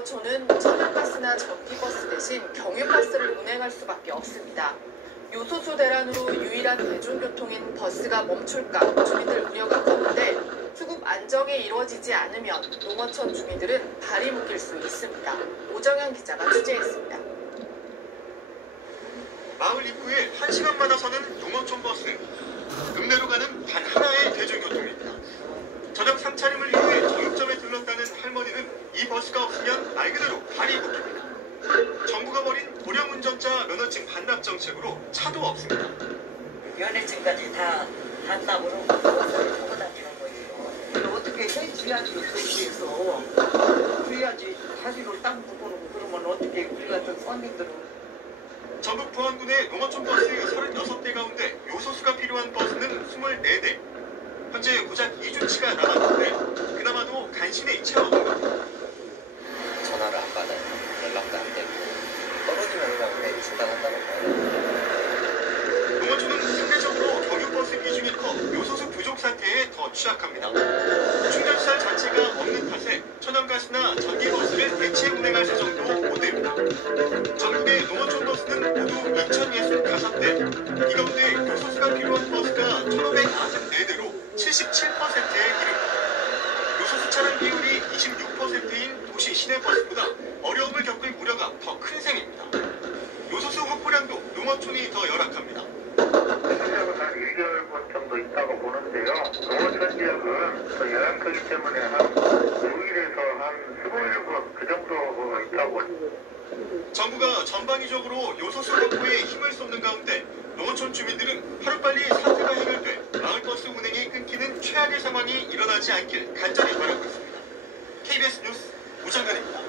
농어촌은 천연가스나 전기버스 대신 경유버스를 운행할 수밖에 없습니다. 요소수 대란으로 유일한 대중교통인 버스가 멈출까 주민들 우려가 컸는데 수급 안정이 이루어지지 않으면 농어촌 주민들은 발이 묶일 수 있습니다. 오정현 기자가 취재했습니다. 마을 입구에 1시간마다 서는 농어촌 버스. 읍내로 가는 단 하나의 대중교통입니다. 저녁 상차림을 위해 정육점에 들렀다는 할머니는 이 버스가 없으면 말 그대로 발이 묶입니다. 정부가 벌인 고령운전자 면허증 반납 정책으로 차도 없습니다. 면허증까지 다 반납으로 버스를 타고 다니는 거예요. 어떻게 해줘야지 도시에서 그래야지 다리로 땅 묶어놓고 그러면 어떻게 우리 같은 손님들은. 전북 부안군의 농어촌 버스 36대 가운데 요소수가 필요한 버스는 24대. 현재 고작 2주치가 남았는데 그나마도 간신히 채워둔 겁니다. 전화를 안 받아요. 연락도 안 되고 떨어지면 그냥 매일 중단한다는 거예요. 농어촌은 상대적으로 경유버스 비중이 커 요소수 부족 사태에 더 취약합니다. 충전시설 자체가 없는 탓에 천연가스나 전기버스를 대체 운행할 사정도 못 됩니다. 전국의 농어촌 버스는 모두 2,065대. 이 가운데 요소수가 필요한 버스가 1,594대로 77%의 기록. 요소수 차량 비율이 26%인 도시 시내버스보다 어려움을 겪을 우려가 더 큰 셈입니다. 요소수 확보량도 농어촌이 더 열악합니다. 시작은 한 1개월 정도 있다고 보는데요. 농어촌 지역은 더 열악하기 때문에 한 5일에서 한 15일 그 정도 있다고. 정부가 전방위적으로 요소수 확보에 힘을 쏟는 가운데 농어촌 주민들은 하루빨리 사태가 해결돼 마을버스 운행이 끊기는 최악의 상황이 일어나지 않길 간절히 바라고 있습니다. KBS 뉴스 오정현입니다.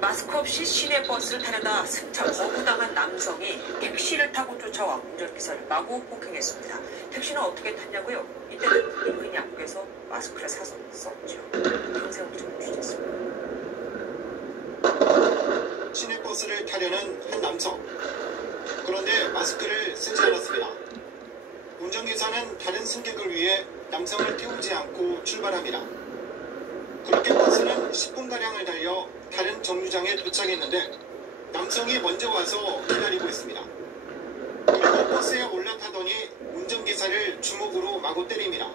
마스크 없이 시내버스를 타려다 승차 거부당한 남성이 택시를 타고 쫓아와 운전기사를 마구 폭행했습니다. 택시는 어떻게 탔냐고요? 이때는 인근 약국에서 마스크를 사서 썼죠. 강세훈 기자 취재했습니다. 시내버스를 타려는 한 남성. 그런데 마스크를 쓰지 않았습니다. 운전기사는 다른 승객을 위해 남성을 태우지 않고 출발합니다. 그렇게 버스는 10분가량을 달려 다른 정류장에 도착했는데 남성이 먼저 와서 기다리고 있습니다. 그리고 버스에 올라타더니 운전기사를 주먹으로 마구 때립니다.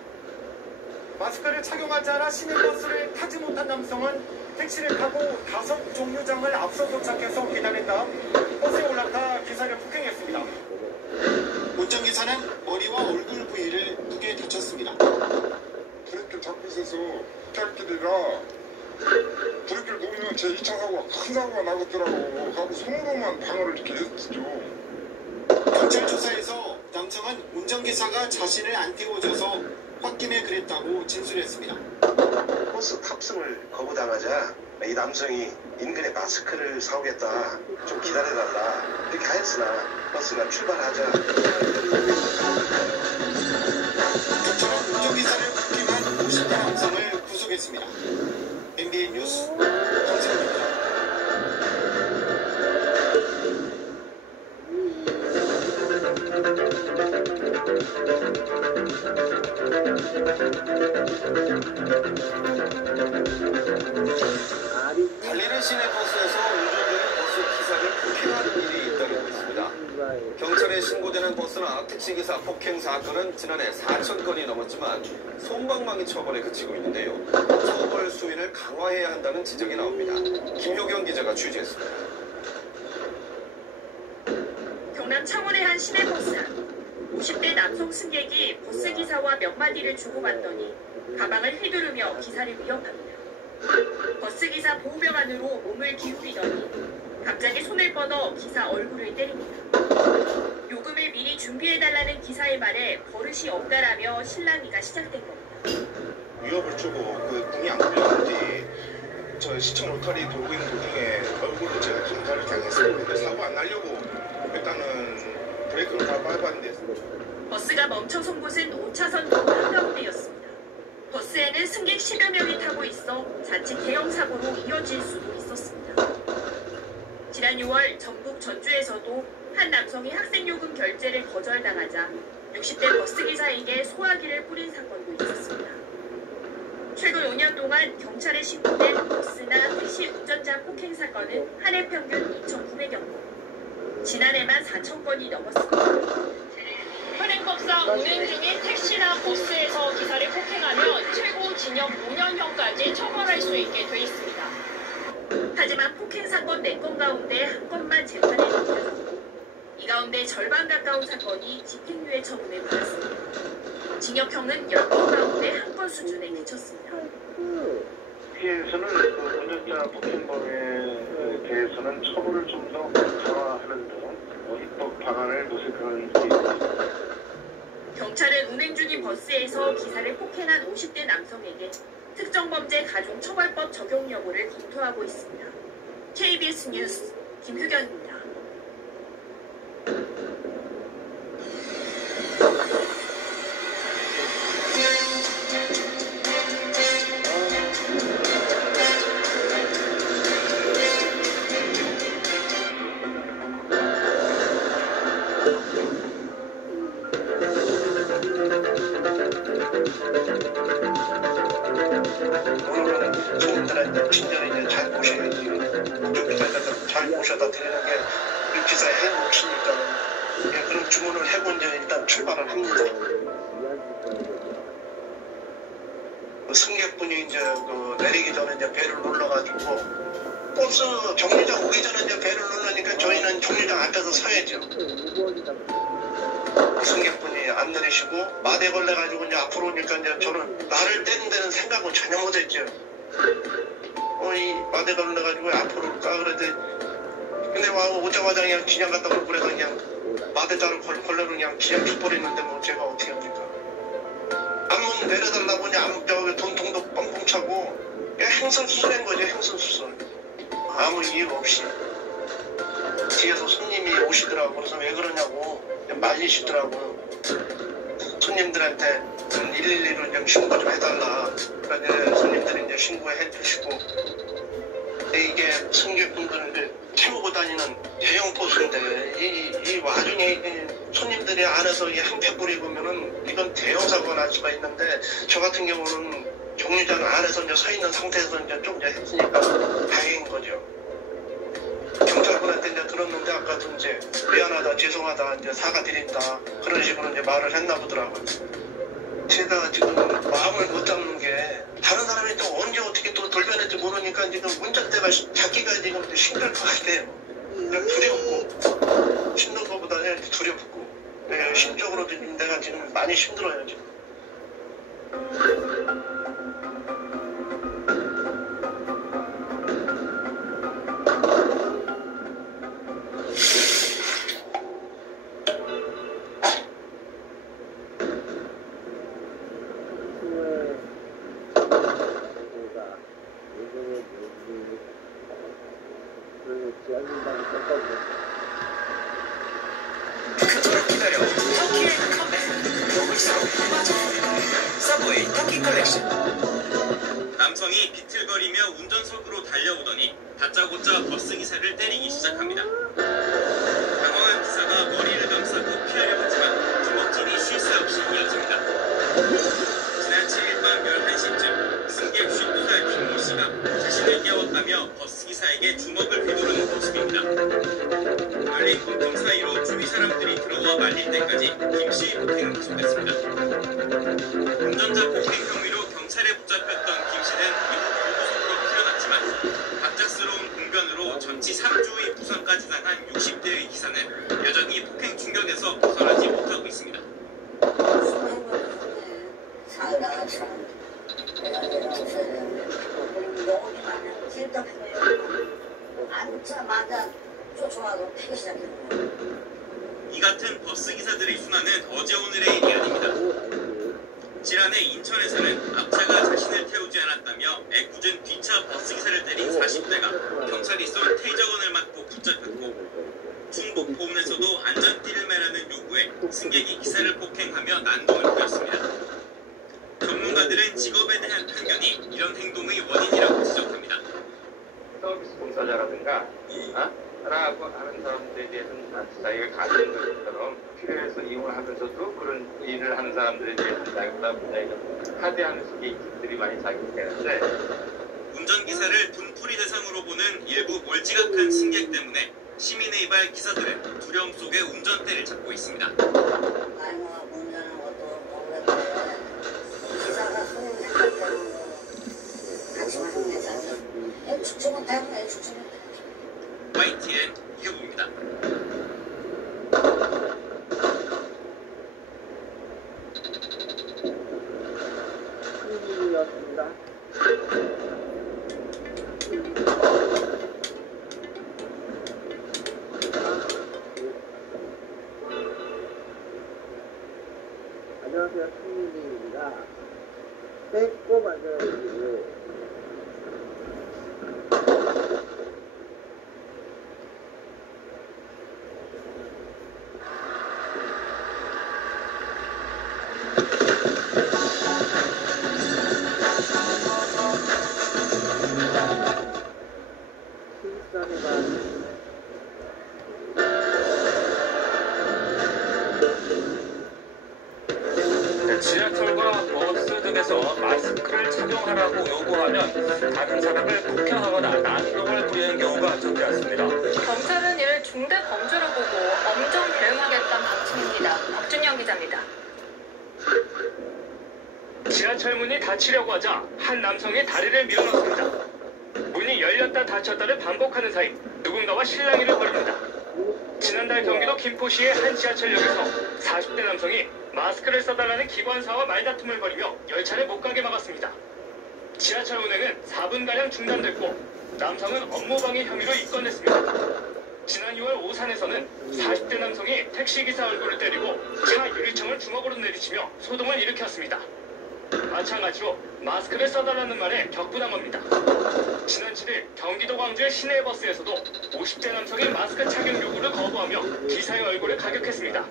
마스크를 착용하지 않아 시내버스를 타지 못한 남성은 택시를 타고 5 정류장을 앞서 도착해서 기다린 다음 버스에 올라타 기사를 폭행했습니다. 운전기사는 머리와 얼굴 부위를 크게 다쳤습니다. 브레이크를 잡고 있어서 기다리라 브레이크를 놓으면 제 2차 사고가 큰 사고가 나겠더라고 하고 손으로만 방어를 이렇게 했죠. 경찰 조사에서 남성은 운전기사가 자신을 안 태워줘서 홧김에 그랬다고 진술했습니다. 버스 탑승을 거부당하자 이 남성이 인근에 마스크를 사오겠다 좀 기다려달라 이렇게 하였으나 버스가 출발하자 경찰은 운전기사를 폭행한 50대 남성을 구속했습니다. MBN 뉴스 강세훈입니다. 달리는 시내버스에서 운전 중인 버스 기사를 폭행하는 일이 잇따르고 있습니다. 경찰에 신고되는 버스나 택시기사 폭행 사건은 지난해 4,000건이 넘었지만 솜방망이 처벌에 그치고 있는데요. 처벌 수위를 강화해야 한다는 지적이 나옵니다. 김효경 기자가 취재했습니다. 경남 창원의 한 시내버스 안. 50대 남성 승객이 버스기사와 몇 마디를 주고받더니 가방을 휘두르며 기사를 위협합니다. 버스기사 보호병 안으로 몸을 기울이더니 갑자기 손을 뻗어 기사 얼굴을 때립니다. 요금을 미리 준비해달라는 기사의 말에 버릇이 없다라며 실랑이가 시작된 겁니다. 위협을 주고 그 궁이 안 풀렸는지 저 시청 로터리 돌고 있는 도중에 얼굴로 제가 감사를 당했습니다. 사고 안 나려고 일단은 브레이크를 다 밟았는데 버스가 멈춰선 곳은 5차선 도로 한가운데였습니다. 버스에는 승객 10여 명이 타고 있어 자칫 대형 사고로 이어질 수도 있었습니다. 지난 6월 전북 전주에서도 한 남성이 학생요금 결제를 거절당하자 60대 버스기사에게 소화기를 뿌린 사건도 있었습니다. 최근 5년 동안 경찰에 신고된 버스나 택시 운전자 폭행 사건은 한 해 평균 2,900여 건, 지난해만 4,000건이 넘었습니다. 현행법상 운행 중인 택시나 버스에서 기사를 폭행하면 최고 징역 5년형까지 처벌할 수 있게 돼 있습니다. 하지만 폭행 사건 4건 가운데 한 건만 재판에 넘겨졌고 이 가운데 절반 가까운 사건이 집행유예 처분을 받았습니다. 징역형은 10건 가운데 1건 수준에 그쳤습니다. 피해에서는 운전자 폭행범에 대해서는 처벌을 좀 더 강화하는 등 입법 방안을 모색하는 게 있습니다. 경찰은 운행 중인 버스에서 기사를 폭행한 50대 남성에게 특정범죄 가중처벌법 적용 여부를 검토하고 있습니다. KBS 뉴스 김효경입니다. 손님들한테 친절히 잘 모셔야지. 운전기사한테 잘 모셔다 드리는 게 우리 기사의 행복이니까 그런 주문을 해본 지 일단 출발을 합니다. 승객분이 이제 내리기 전에 이제 배를 눌러가지고 버스 정류장 오기 전에 이제 배를 누르니까 저희는 정류장 앞에서 서야죠. 승객분이 안 내리시고 마대 걸려가지고 이제 앞으로 오니까 이제 저는 나를 때는 데는 생각은 전혀 못했죠. 이 마대 걸려가지고 앞으로 올까 그랬더니 근데 와 오자마자 그냥 기냥 갖다 놓고 그래서 그냥 마대자를 걸려서 그냥 기냥 죽버리는데 뭐 제가 어떻게 합니까? 앞문 내려달라고 그냥 돈통도 뻥뻥 차고 그냥 행선수술한 거죠. 행선수술. 아무 이유 없이 뒤에서 손님이 오시더라고. 그래서 왜 그러냐고 말리시더라고. 손님들한테 112로 좀 신고 좀 해달라. 그러니까 손님들이 이제 신고해 주시고 이게 승객분들을 태우고 다니는 대형 버스인데 이 와중에 손님들이 안에서 한패 부리고면은 이건 대형 사고가 날 수가 있는데 저 같은 경우는 정류장 안에서 이제 서 있는 상태에서 이제 좀 이제 했으니까 다행인 거죠. 경찰분한테 이제 들었는데 아까도 이제 미안하다, 죄송하다, 이제 사과드린다 그런 식으로 이제 말을 했나 보더라고요. 제가 지금 마음을 못 잡는 게 다른 사람이 또 언제 어떻게 또 돌변할지 모르니까 지금 운전대가 잡기가 지금 힘들 것 같아요. 두렵고 힘든 것보다 두렵고 심적으로 지금 내가 지금 많이 힘들어요 지금. 그토록 기다려 터키의 컴백 먹을수록 빠져 서브웨이 터키 컬렉션. 남성이 비틀거리며 운전석으로 달려오더니 다짜고짜 버스기사를 때리기 시작합니다. 당황한 기사가 머리를 감싸고 피하려 하지만 주먹질이 쉴 새 없이 이어집니다. 지난 7일 밤 11시쯤 승객 59살 김모 씨가 자신을 깨웠다며 버스기사에게 주먹을 휘두르는 모습입니다. 열린 공통 사이로 주위 사람들이 들어와 말릴 때까지 김 씨의 폭행은 계속됐습니다. 운전자 폭행 혐의로 경찰에 붙잡혔던 김 씨는 이후 보고석으로 풀려났지만 갑작스러운 공변으로 전치 3주의 부상까지 당한 60대의 기사는 여전히 폭행 충격에서 벗어나지 못하고 있습니다. 앉자마자 쫓아와서 패기 시작했어요. 이 같은 버스기사들의 순환은 어제 오늘의 일이 아닙니다. 지난해 인천에서는 앞차가 자신을 태우지 않았다며 애꿎은 뒷차 버스기사를 때린 40대가 경찰이 쏜 테이저건을 맞고 붙잡혔고 충북 보은에서도 안전띠를 매라는 요구에 승객이 기사를 폭행하며 난동을 부렸습니다. 전문가들은 직업에 대한 편견이 이런 행동의 원인이라고 지적합니다. 서비스 봉사자라든가 라고 하는 사람들에 대해서는 자기가 가진 것처럼 필요해서 이용하면서도 그런 일을 하는 사람들에 대해서는 자기보다 하대하는 식의 인식들이 많이 작용되는데 운전기사를 분풀이 대상으로 보는 일부 몰지각한 승객 때문에 시민의 이발 기사들은 두려움 속에 운전대를 잡고 있습니다. 말모아 운전하는 것도 모르겠는데 기사가 손님 생각 때문에 같이 마시면 되잖아요. 죽지 못하면 죽지 못해. YTN 이효부입니다. 안녕하세요, 신민입니다. 뺏고 만들어주기를 지하철과 버스 등에서 마스크를 착용하라고 요구하면 다른 사람을 폭행하거나 난동을 부리는 경우가 적지 않습니다. 경찰은 이를 중대 범죄로 보고 엄정 대응하겠다는 방침입니다. 박준영 기자입니다. 지하철 문이 닫히려고 하자 한 남성이 다리를 밀어넣습니다. 문이 열렸다 닫혔다를 반복하는 사이 누군가와 실랑이를 벌입니다. 지난달 경기도 김포시의 한 지하철역에서 40대 남성이 마스크를 써달라는 기관사와 말다툼을 벌이며 열차를 못 가게 막았습니다. 지하철 운행은 4분가량 중단됐고 남성은 업무방해 혐의로 입건됐습니다. 지난 6월 오산에서는 40대 남성이 택시기사 얼굴을 때리고 차 유리창을 주먹으로 내리치며 소동을 일으켰습니다. 마찬가지로 마스크를 써달라는 말에 격부당합니다. 지난 7일 경기도 광주의 시내버스에서도 50대 남성이 마스크 착용 요구를 거부하며 기사의 얼굴을 가격했습니다.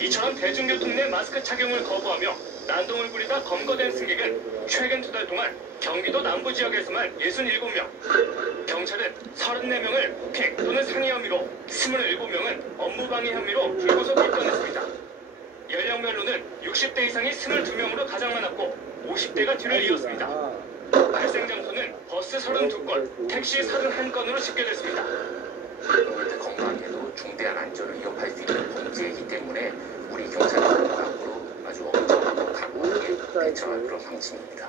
이처럼 대중교통 내 마스크 착용을 거부하며 난동을 부리다 검거된 승객은 최근 2달 동안 경기도 남부 지역에서만 67명, 경찰은 34명을 폭행 또는 상해 혐의로 27명은 업무방해 혐의로 불구속 입건했습니다. 연령별로는 60대 이상이 22명으로 가장 많았고 50대가 뒤를 이었습니다. 발생 장소는 버스 32건, 택시 31건으로 집계됐습니다. 건강에도 중대한 안전을 위협할 수 있는 범죄이기 때문에 우리 경찰관은 앞으로 아주 엄정하고 강하게 대처할 그런 방침입니다.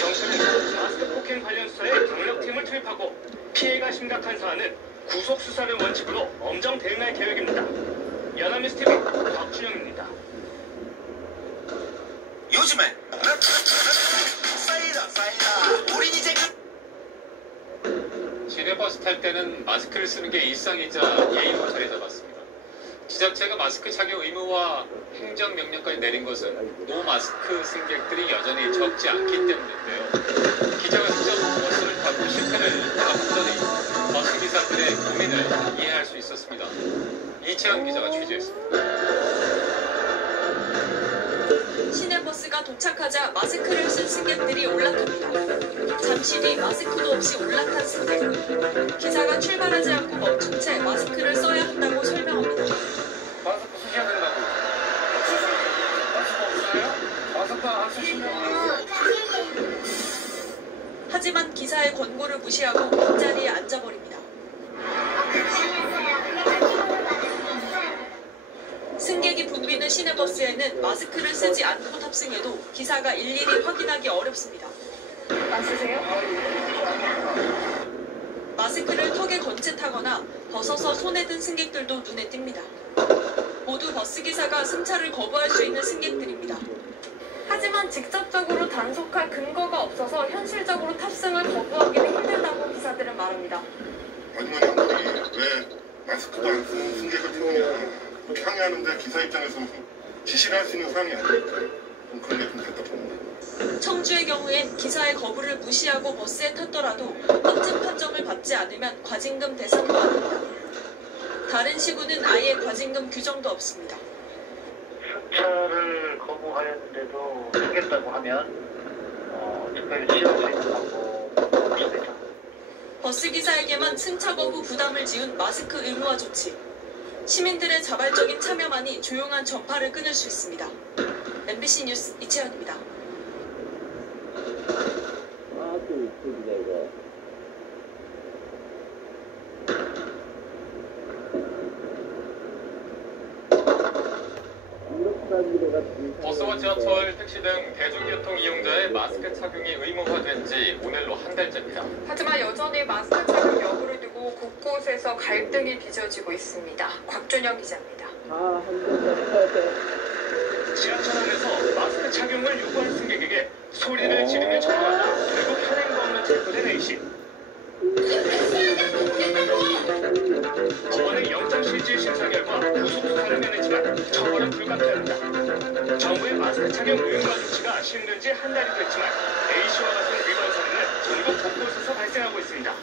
경찰은 마스크 폭행 관련 수사에 강력팀을 투입하고 피해가 심각한 사안은 구속 수사를 원칙으로 엄정 대응할 계획입니다. 연합뉴스TV 박준영입니다. 요즘엔 쌓이다 우린 이제 시내버스 탈 때는 마스크를 쓰는 게 일상이자 예의로 자리 잡았습니다. 지자체가 마스크 착용 의무와 행정명령까지 내린 것은 노마스크 승객들이 여전히 적지 않기 때문인데요. 기자가 직접 버스를 타고 실패를 당했더니 버스 기사들의 고민을 이해할 수 있었습니다. 이채원 기자가 취재했습니다. 시내버스가 도착하자 마스크를 쓴 승객들이 올라탑니다. 잠시 뒤 마스크도 없이 올라탄 승객. 기사가 출발하지 않고 멈춘 채 마스크를 써야 한다고 설명합니다. 마스크 쓰셔야 된다고. 마스크 없어요? 마스크 안 쓰시면 하지만 기사의 권고를 무시하고 빈자리에 앉아버립니다. 승객이 붐비는 시내버스에는 마스크를 쓰지 않고 탑승해도 기사가 일일이 확인하기 어렵습니다. 안 쓰세요? 마스크를 턱에 건채 타거나 벗어서 손에 든 승객들도 눈에 띕니다. 모두 버스기사가 승차를 거부할 수 있는 승객들입니다. 하지만 직접적으로 단속할 근거가 없어서 현실적으로 탑승을 거부하기는 힘들다고 기사들은 말합니다. 아주머니 한 분이 왜 마스크도 안 쓰는 승객을 태우냐 그렇게 항의하는데 기사 입장에서는 지시를 할 수 있는 사항이 아니니까 좀 그런 게 좀 답답합니다. 청주의 경우엔 기사의 거부를 무시하고 버스에 탔더라도 헌집 판정을 받지 않으면 과징금 대상도 아닙니다. 다른 시구는 아예 과징금 규정도 없습니다. 승차를 거부하였는데도 하겠다고 하면 특별히 취할 수 있는 방법이 되죠. 버스기사에게만 승차 거부 부담을 지운 마스크 의무화 조치. 시민들의 자발적인 참여만이 조용한 전파를 끊을 수 있습니다. MBC 뉴스 이채연입니다. 버스와 지하철, 택시 등 대중교통 이용자의 마스크 착용이 의무화된 지 오늘로 한 달째입니다. 하지만 여전히 마스크 착용 여부를 두고 곳곳에서 갈등이 빚어지고 있습니다. 곽준영 기자입니다. 지하철 안에서 마스크 착용을 요구한 승객에게 소리를 지르며 청구하다 결국 현행도 없는 체포된 A씨. 법원은 영장실질 심사 결과 구속 수사를 면했지만 처벌은 불가피합니다. 정부의 마스크 착용 의무화 조치가 시행된 지 한 달이 됐지만 A씨와 같은 위반 사례는 전국 곳곳에서 발생하고 있습니다.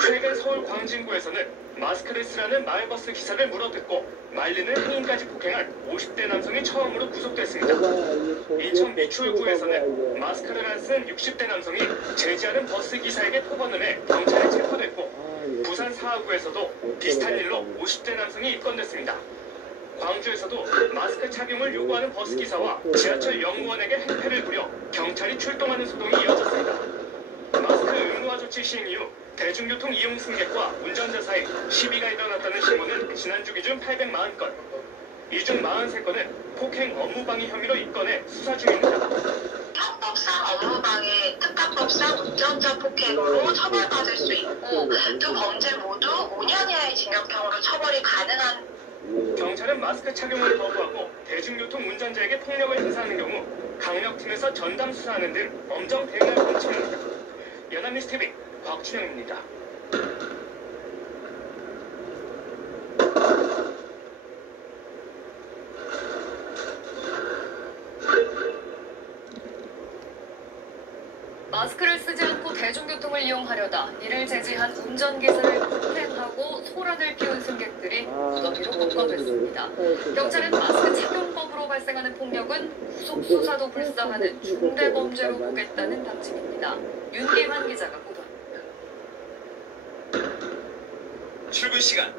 최근 서울 광진구에서는 마스크를 쓰라는 마을버스 기사를 물어뜯고 말리는 행인까지 폭행한 50대 남성이 처음으로 구속됐습니다. 인천 미추홀구에서는 마스크를 안 쓴 60대 남성이 제지하는 버스 기사에게 포번을 경찰에 체포됐고 부산 사하구에서도 비슷한 일로 50대 남성이 입건됐습니다. 광주에서도 마스크 착용을 요구하는 버스 기사와 지하철 영무원에게 행패를 부려 경찰이 출동하는 소동이 이어졌습니다. 마스크 의무화 조치 시행 이후 대중교통 이용 승객과 운전자 사이 시비가 일어났다는 신고는 지난주 기준 840건, 이 중 43건은 폭행 업무방해 혐의로 입건해 수사 중입니다. 형법상 업무방해, 특가법상 운전자 폭행으로 처벌받을 수 있고 두 범죄 모두 5년 이하의 징역형으로 처벌이 가능한. 경찰은 마스크 착용을 거부하고 대중교통 운전자에게 폭력을 행사하는 경우 강력팀에서 전담 수사하는 등 엄정 대응을 원칙합니다. 연합뉴스TV 곽준영입니다. 마스크를 쓰지 않고 대중교통을 이용하려다 이를 제지한 운전기사를 폭행하고 소란을 피운 승객들이 무더기로 복구됐습니다. 경찰은 마스크 착용 거부로 발생하는 폭력은 후속 수사도 불사하는 중대범죄로 보겠다는 방침입니다. 윤기환 기자가 보도합니다. 출근 시간,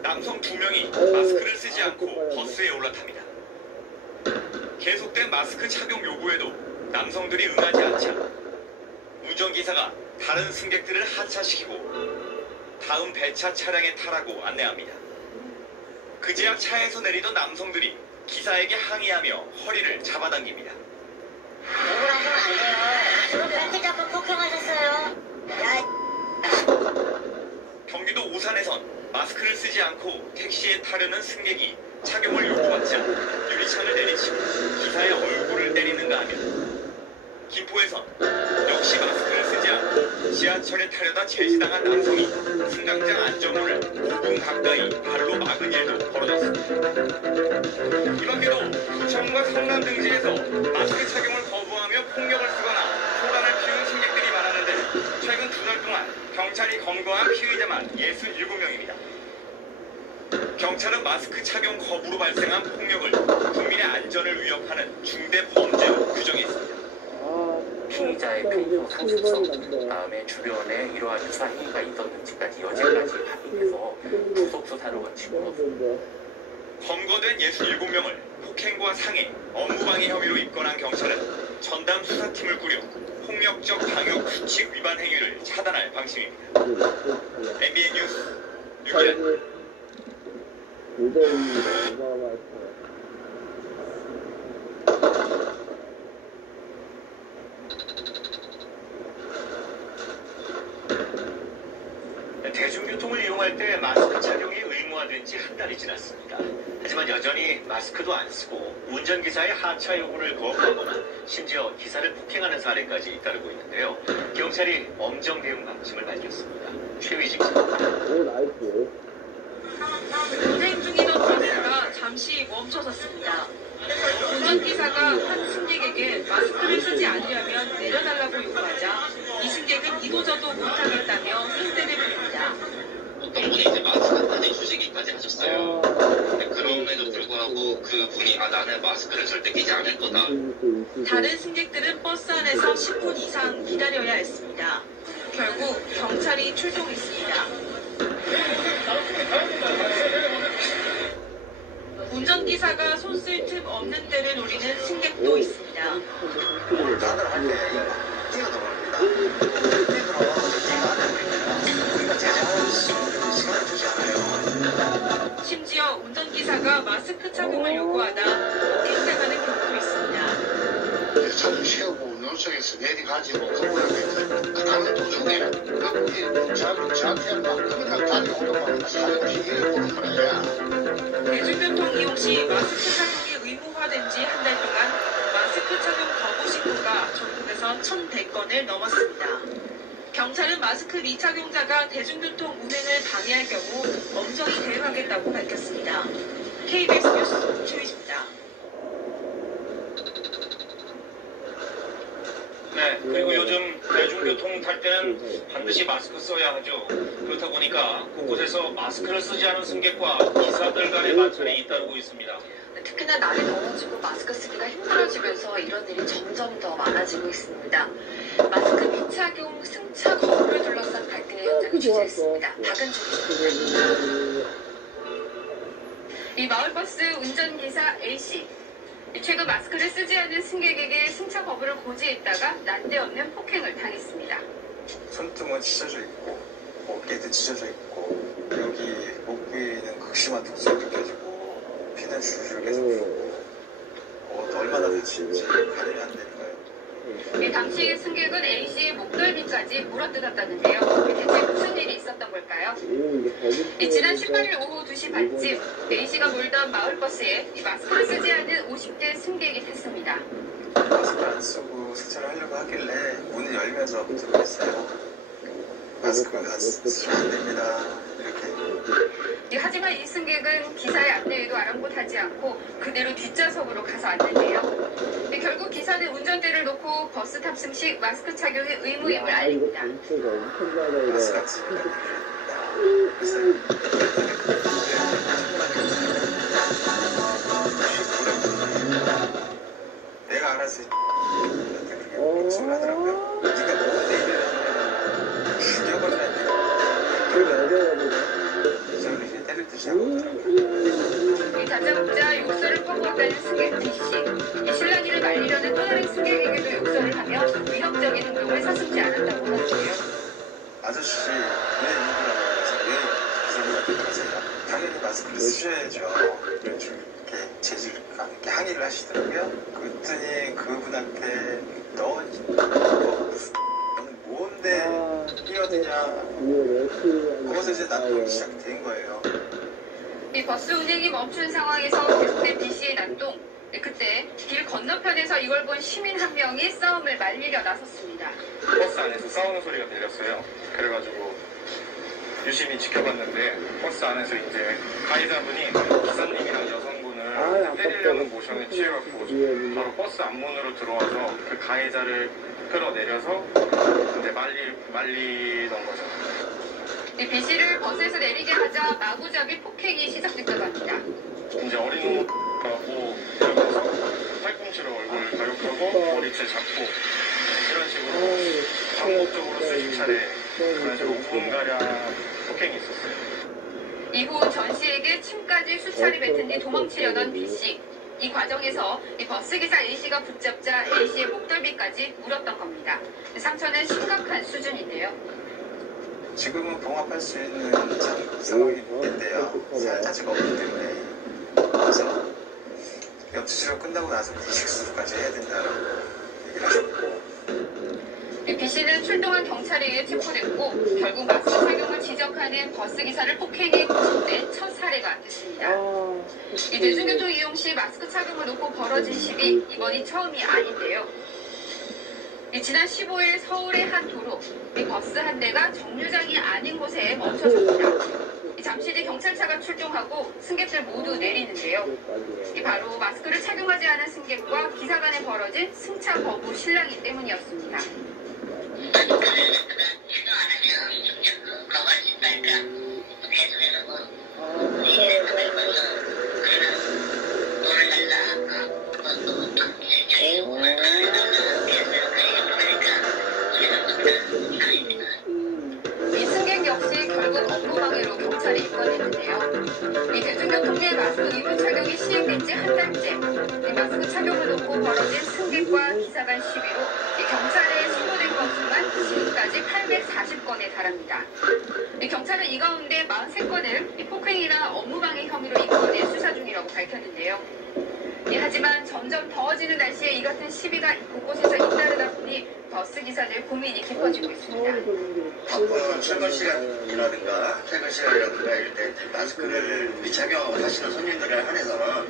남성 2명이 마스크를 쓰지 않고 버스에 올라탑니다. 계속된 마스크 착용 요구에도 남성들이 응하지 않자 운전기사가 다른 승객들을 하차시키고 다음 배차 차량에 타라고 안내합니다. 그제야 차에서 내리던 남성들이 기사에게 항의하며 허리를 잡아당깁니다. 억울하시면 안 돼요. 지금 벨트 잡고 폭행하셨어요. 경기도 오산에선 마스크를 쓰지 않고 택시에 타려는 승객이 착용을 요구받자 유리창을 내리치고 기사의 얼굴을 때리는가 하면 김포에선 역시 마스크를 쓰지 않고 지하철에 타려다 제지당한 남성이 승강장 안전문을 5분 가까이 발로 막은 일도 벌어졌습니다. 이 밖에도 부천과 성남 등지에서 마스크 착용을 거부하며 폭력을 쓰거나 소란을 피운 승객들이 많았는데 최근 2달 동안 경찰이 검거한 피의자만 67명입니다. 경찰은 마스크 착용 거부로 발생한 폭력을 국민의 안전을 위협하는 중대 범죄로 규정했습니다. 피의자의 평소 상습성, 다음에 주변에 이러한 유사 행위가 있었는지까지 여지까지 확인해서 구속 수사를 원칙으로 검거된 67명을 폭행과 상해, 업무방해 혐의로 입건한 경찰은 전담 수사팀을 꾸려 폭력적 방역 수칙 위반 행위를 차단할 방침입니다. MBN 뉴스 유기현. 대중교통을 이용할 때 마스크 착용이 의무화된 지 한 달이 지났습니다. 하지만 여전히 마스크도 안 쓰고 운전기사의 하차 요구를 거부하거나 심지어 기사를 폭행하는 사례까지 잇따르고 있는데요. 경찰이 엄정 대응 방침을 밝혔습니다. 최위직 기자입니다. 운행 중이던 버스가 잠시 멈춰섰습니다. 운전기사가 한 승객에게 마스크를 쓰지 않으려면 내려달라고 요구하자 이 승객은 이도저도 못하겠다며 생떼를 부립니다. 어떤 분이 이제 마스크 꺼내주시기까지 하셨어요. 근데 그럼에도 불구하고 그 분이 나는 마스크를 절대 끼지 않을 거다. 다른 승객들은 버스 안에서 10분 이상 기다려야 했습니다. 결국 경찰이 출동했습니다. 운전기사가 손쓸 틈 없는 데를 노리는 승객도 있습니다. 다들 할 때 뛰어들어옵니다. 우리가 제재할 시간을 주지 않아요. 심지어 운전기사가 마스크 착용을 요구하다 폭행당하는 경우도 있습니다. 차를 세우고 노석에서 내려가지고 그분한테 가는 도중에 저한테 막 그냥 달려오더만 사람을 시기를 보는 거야. 대중교통 이용 시 마스크 착용이 의무화된 지 한 달 동안 마스크 착용 거부 신고가 전국에서 1,100건을 넘었습니다. 경찰은 마스크 미착용자가 대중교통 운행을 방해할 경우 엄정히 대응하겠다고 밝혔습니다. KBS 뉴스 최희수입니다. 네, 그리고 요즘 대중교통 탈 때는 반드시 마스크 써야 하죠. 그렇다 보니까 곳곳에서 마스크를 쓰지 않은 승객과 기사들 간의 마찰이 잇따르고 있습니다. 특히나 날이 더워지고 마스크 쓰기가 힘들어지면서 이런 일이 점점 더 많아지고 있습니다. 마스크 미착용 승차 거부를 둘러싼 갈등의 현장을 취재했습니다. 박은주 기자. 이 마을버스 운전기사 A씨. 최근 마스크를 쓰지 않은 승객에게 승차 거부를 고지했다가 난데없는 폭행을 당했습니다. 손등은 찢어져 있고 어깨도 찢어져 있고 여기 목 부위는 극심한 통증이 느껴지고 피는 줄줄 계속 흐르고 얼마나 다치는지 가늠이 안 되는 거예요. 당시 승객은 A씨의 목덜미까지 물어뜯었다는데요. 대체 무슨 일이 있었던 걸까요? 지난 18일 오후 2시 반쯤 A씨가 몰던 마을버스에 마스크를 쓰지 않은 50대 승객이 탔습니다. 마스크 안 쓰고 세차를 하려고 하길래 문을 열면서 들어갔어요. 마스크가 쓰면 안 됩니다. 이렇게. 하지만 이 승객은 기사의 안내에도 아랑곳하지 않고 그대로 뒷좌석으로 가서 앉는데요. 결국 기사는 운전대를 놓고 버스 탑승 시 마스크 착용의 의무임을 알립니다. 마스크 안 쓰면 내가 알아서 그렇게 욕심을 하더라고요. 네가 뭔데 이러냐면 죽여버리는데 저를 이제 때릴 듯이 하고 있더라고요. 다짜고짜 욕설을 퍼부었다는 승객 B씨. 신랑이를 말리려는 또 다른 승객에게도 욕설을 하며 위협적인 행동을 서슴지 않았다고 하는데요. 아저씨 왜 이러라고 해서 왜 기사님한테 그러세요? 당연히 마스크를 쓰셔야죠. 이렇게 재질감 있게 항의를 하시더라고요. 그랬더니 그분한테 너는 뭔데 끼어드냐. 거기서 이제 난동이 시작된 거예요. 이 버스 운행이 멈춘 상황에서 계속된 B씨의 난동. 그때 길 건너편에서 이걸 본 시민 한 명이 싸움을 말리려 나섰습니다. 버스 안에서 싸우는 소리가 들렸어요. 그래가지고 유심히 지켜봤는데 버스 안에서 이제 가해자분이 기사님이랑 여성분을 때리려는 모션에 취해갖고 바로 버스 앞문으로 들어와서 그 가해자를 끌어내려서 이제 말리던 거죠. 이 B씨를 버스에서 내리게 하자 마구잡이 폭행이 시작됐다고 합니다. 이제 어린 놈하고 이러면서 팔꿈치로 얼굴을 가격하고 머리채 잡고 이런 식으로 반복적으로 수십 차례 그런 식으로 5분가량 폭행이 있었어요. 이후 전 씨에게 침까지 수차례 뱉은 뒤 도망치려던 B씨. 이 과정에서 이 버스기사 A씨가 붙잡자 A씨의 목덜미까지 물었던 겁니다. 상처는 심각한 수준인데요. 지금은 봉합할 수 있는 상황이 됐대요. 자체가 없기 때문에. 그래서 염투치료 끝나고 나서 이식수술까지 해야 된다고 얘기를 하셨고. B씨는 출동한 경찰에 의해 체포됐고 결국 마스크 착용을 지적하는 버스기사를 폭행해 구속된 첫 사례가 됐습니다. 이 대중교통 이용 시 마스크 착용을 놓고 벌어진 시비 이번이 처음이 아닌데요. 지난 15일 서울의 한 도로 이 버스 한 대가 정류장이 아닌 곳에 멈춰섭니다. 잠시 뒤 경찰차가 출동하고 승객들 모두 내리는데요. 바로 마스크를 착용하지 않은 승객과 기사 간에 벌어진 승차 거부 실랑이 때문이었습니다. 이 대중교통의 마스크 의무 착용이 시행된 지 한 달째. 이 마스크 착용을 놓고 벌어진 승객과 기사 간 시위로 이 경찰에 신고된 건수만 지금까지 840건에 달합니다. 이 경찰은 이 가운데 43건을 폭행이나 업무방해 혐의로 입건해 수사 중이라고 밝혔는데요. 하지만 점점 더워지는 날씨에 이 같은 시위가 곳곳에서 잇따르다 보니 버스 기사들 고민이 깊어지고 있습니다. 바쁜 출근 시간이라든가 퇴근 시간이라든가 이럴 때 마스크를 미착용하시는 손님들에 한해서는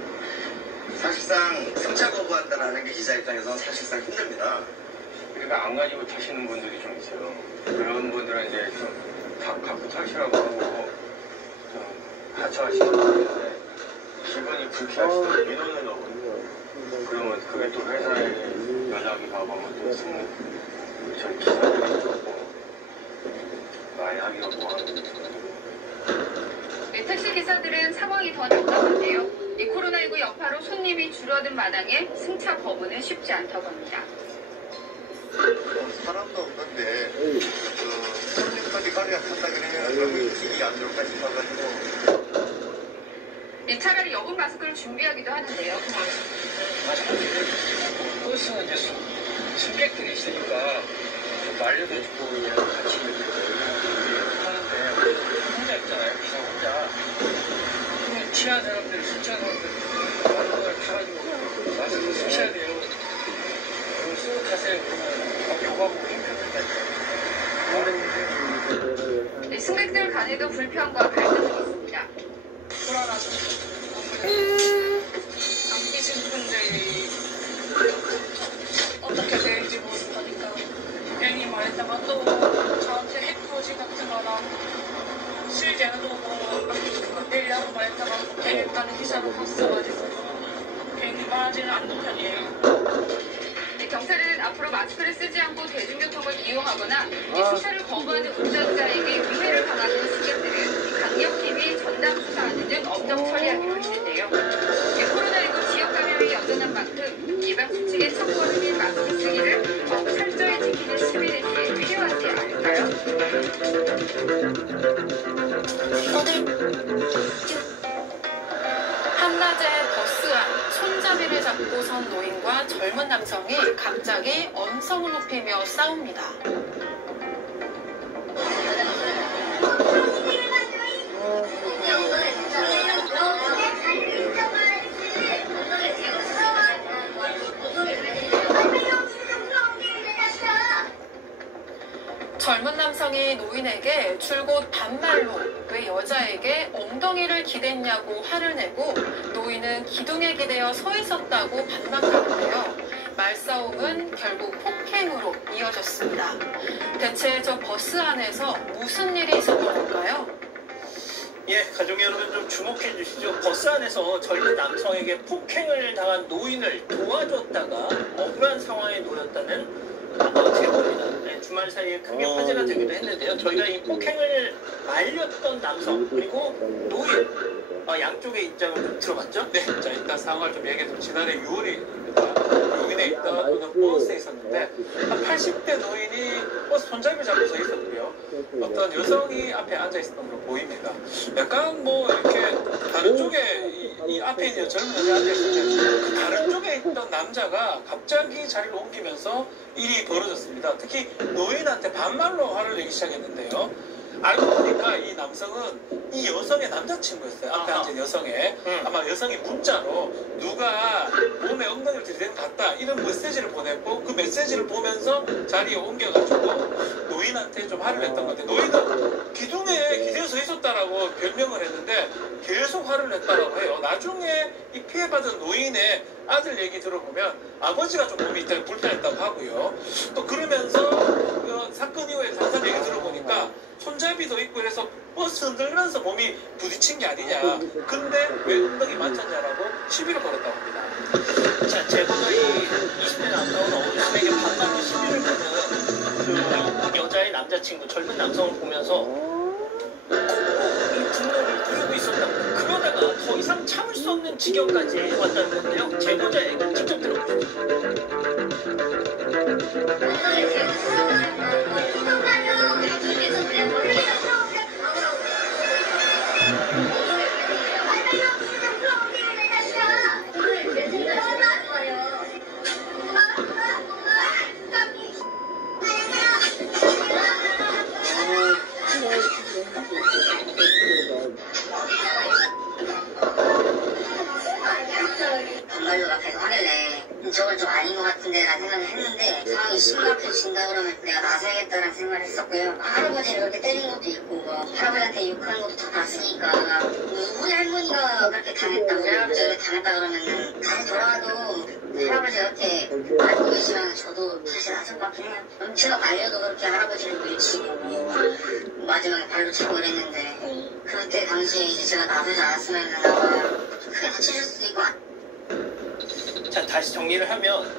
사실상 승차 거부한다는 게 기사 입장에서는 사실상 힘듭니다. 그러니까 안 가지고 타시는 분들이 좀 있어요. 그런 분들은 이제 좀 갖고 타시라고 하고 좀 하차하시는 분인데 기분이 불쾌하시던 민원을 넣고 그러면 그게 또 회사에 연락이 가보면 또 저희 기사들이 조금 많이 하기가 뭐하는 택시 기사들은 상황이 더 난감한데요. 이 코로나19 여파로 손님이 줄어든 마당에 승차 거부는 쉽지 않다고 합니다. 사람도 없는데 손님까지 가려야 한다 그러면 너무 기분이 안 좋을까 싶어가지고 차라리 여분 마스크를 준비하기도 하는데요. 버스는 이제 승객들이 있으니까 말려도 주고 그냥 같이 하는데 혼자 있잖아요. 기사 혼자. 그럼 친한 사람들, 술 취한 사람들 마스크를 타가지고 마스크 쓰셔야 돼요. 그럼 쓰고 타세요. 그러면 욕하고 힘들다. 승객들 간에도 불편과 갈등이 있습니다. 불안하죠. 남기신 분들이 어떻게 될지 모르니까 괜히 말했다가 또 저한테 해코지 같은 거나 실제로 뭐 내려고 말했다가 되겠다는 기사를 봤어가지고 괜히 말하지는 않는 편이에요. 경찰은 앞으로 마스크를 쓰지 않고 대중교통을 이용하거나 주차를 거부하는 운전자에게 위해를 가하는 승객들은 강력팀이 전담 수사하는 등 엄정 처리하기로 했는데요. 코로나19 지역 감염이 여전한 만큼 예방 수칙의 첫걸음인 마스크 쓰기를 더욱 철저히 지키는 시민의식이 필요하지 않을까요? 한낮에 버스 안 손잡이를 잡고 선 노인과 젊은 남성이 갑자기 언성을 높이며 싸웁니다. 젊은 남성이 노인에게 줄곧 반말로 왜 여자에게 엉덩이를 기댔냐고 화를 내고 노인은 기둥에 기대어 서 있었다고 반박하는데요. 말싸움은 결국 폭행으로 이어졌습니다. 대체 저 버스 안에서 무슨 일이 있었던 걸까요? 예, 가족 여러분 좀 주목해 주시죠. 버스 안에서 젊은 남성에게 폭행을 당한 노인을 도와줬다가 억울한 상황에 놓였다는 제보입니다. 네, 주말 사이에 크게 화제가 되기도 했는데요. 저희가 이 폭행을 말렸던 남성 그리고 노인 양쪽의 입장을 좀 들어봤죠? 네, 자 일단 상황을 좀 얘기해서 지난해 6월입니다. 용인에 있던 버스에 있었는데 한 80대 노인이 버스 손잡이를 잡고 서 있었고요. 어떤 여성이 앞에 앉아 있었던 걸로 보입니다. 약간 뭐 이렇게 다른 쪽에 이 앞에 있는 젊은 여자 앉아 있었는데 그 다른 쪽에 있던 남자가 갑자기 자리를 옮기면서 일이 벌어졌습니다. 특히 노인한테 반말로 화를 내기 시작했는데요. 알고 보니까 이 남성은 이 여성의 남자친구였어요. 앞에 앉은 여성의. 아마 여성이 문자로 누가 몸에 엉덩이를 들이댄 것 같다 이런 메시지를 보냈고 그 메시지를 보면서 자리에 옮겨가지고 노인한테 좀 화를 냈던 건데 노인은 기둥에 기대어 서 있었다라고 별명을 했는데 계속 화를 냈다라고 해요. 나중에 이 피해받은 노인의 아들 얘기 들어보면 아버지가 좀 몸이 불편했다고 하고요. 또 그러면서 그 사건 이후에 당사자 얘기 들어보니까 손잡이도 있고 이래서 버스 흔들면서 몸이 부딪힌 게 아니냐. 근데 왜 엉덩이 맞췄냐라고 시비를 걸었다고 합니다. 자, 제보가 이 20대 남성은 어르신에게 반말로 시비를 거는 그 여자의 남자친구 젊은 남성을 보면서 이 분노를 부리고 있었다고. 그러다가 더 이상 참을 수 없는 지경까지 왔다는 건데요. 제보자의 얘기 직접 들어보시죠. 말로 막 계속 하길래 저건 좀 아닌 것 같은데 라는 생각을 했는데 상황이 심각해진다 그러면 내가 나서야겠다라는 생각을 했었고요. 할아버지를 그렇게 때린 것도 있고 뭐 할아버지한테 욕하는 것도 다 봤으니까 우리 할머니가 그렇게 당했다 우리 할아버지가 당했다 그러면은 다시 돌아와도 할아버지가 이렇게 알고 계시면 저도 다시 나설 것 같긴 해요. 제가 말려도 그렇게 할아버지를 밀치고 마지막에 발로 차고 그랬는데 그때 당시에 이제 제가 나서지 않았으면 아마 크게 다치실 수도 있고. 자, 다시 정리를 하면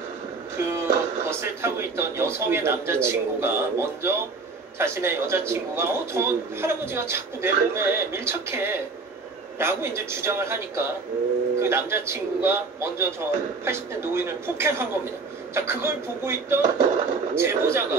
그 버스를 타고 있던 여성의 남자친구가 먼저 자신의 여자친구가 저 할아버지가 자꾸 내 몸에 밀착해 라고 이제 주장을 하니까 그 남자친구가 먼저 저 80대 노인을 폭행한 겁니다. 자, 그걸 보고 있던 제보자가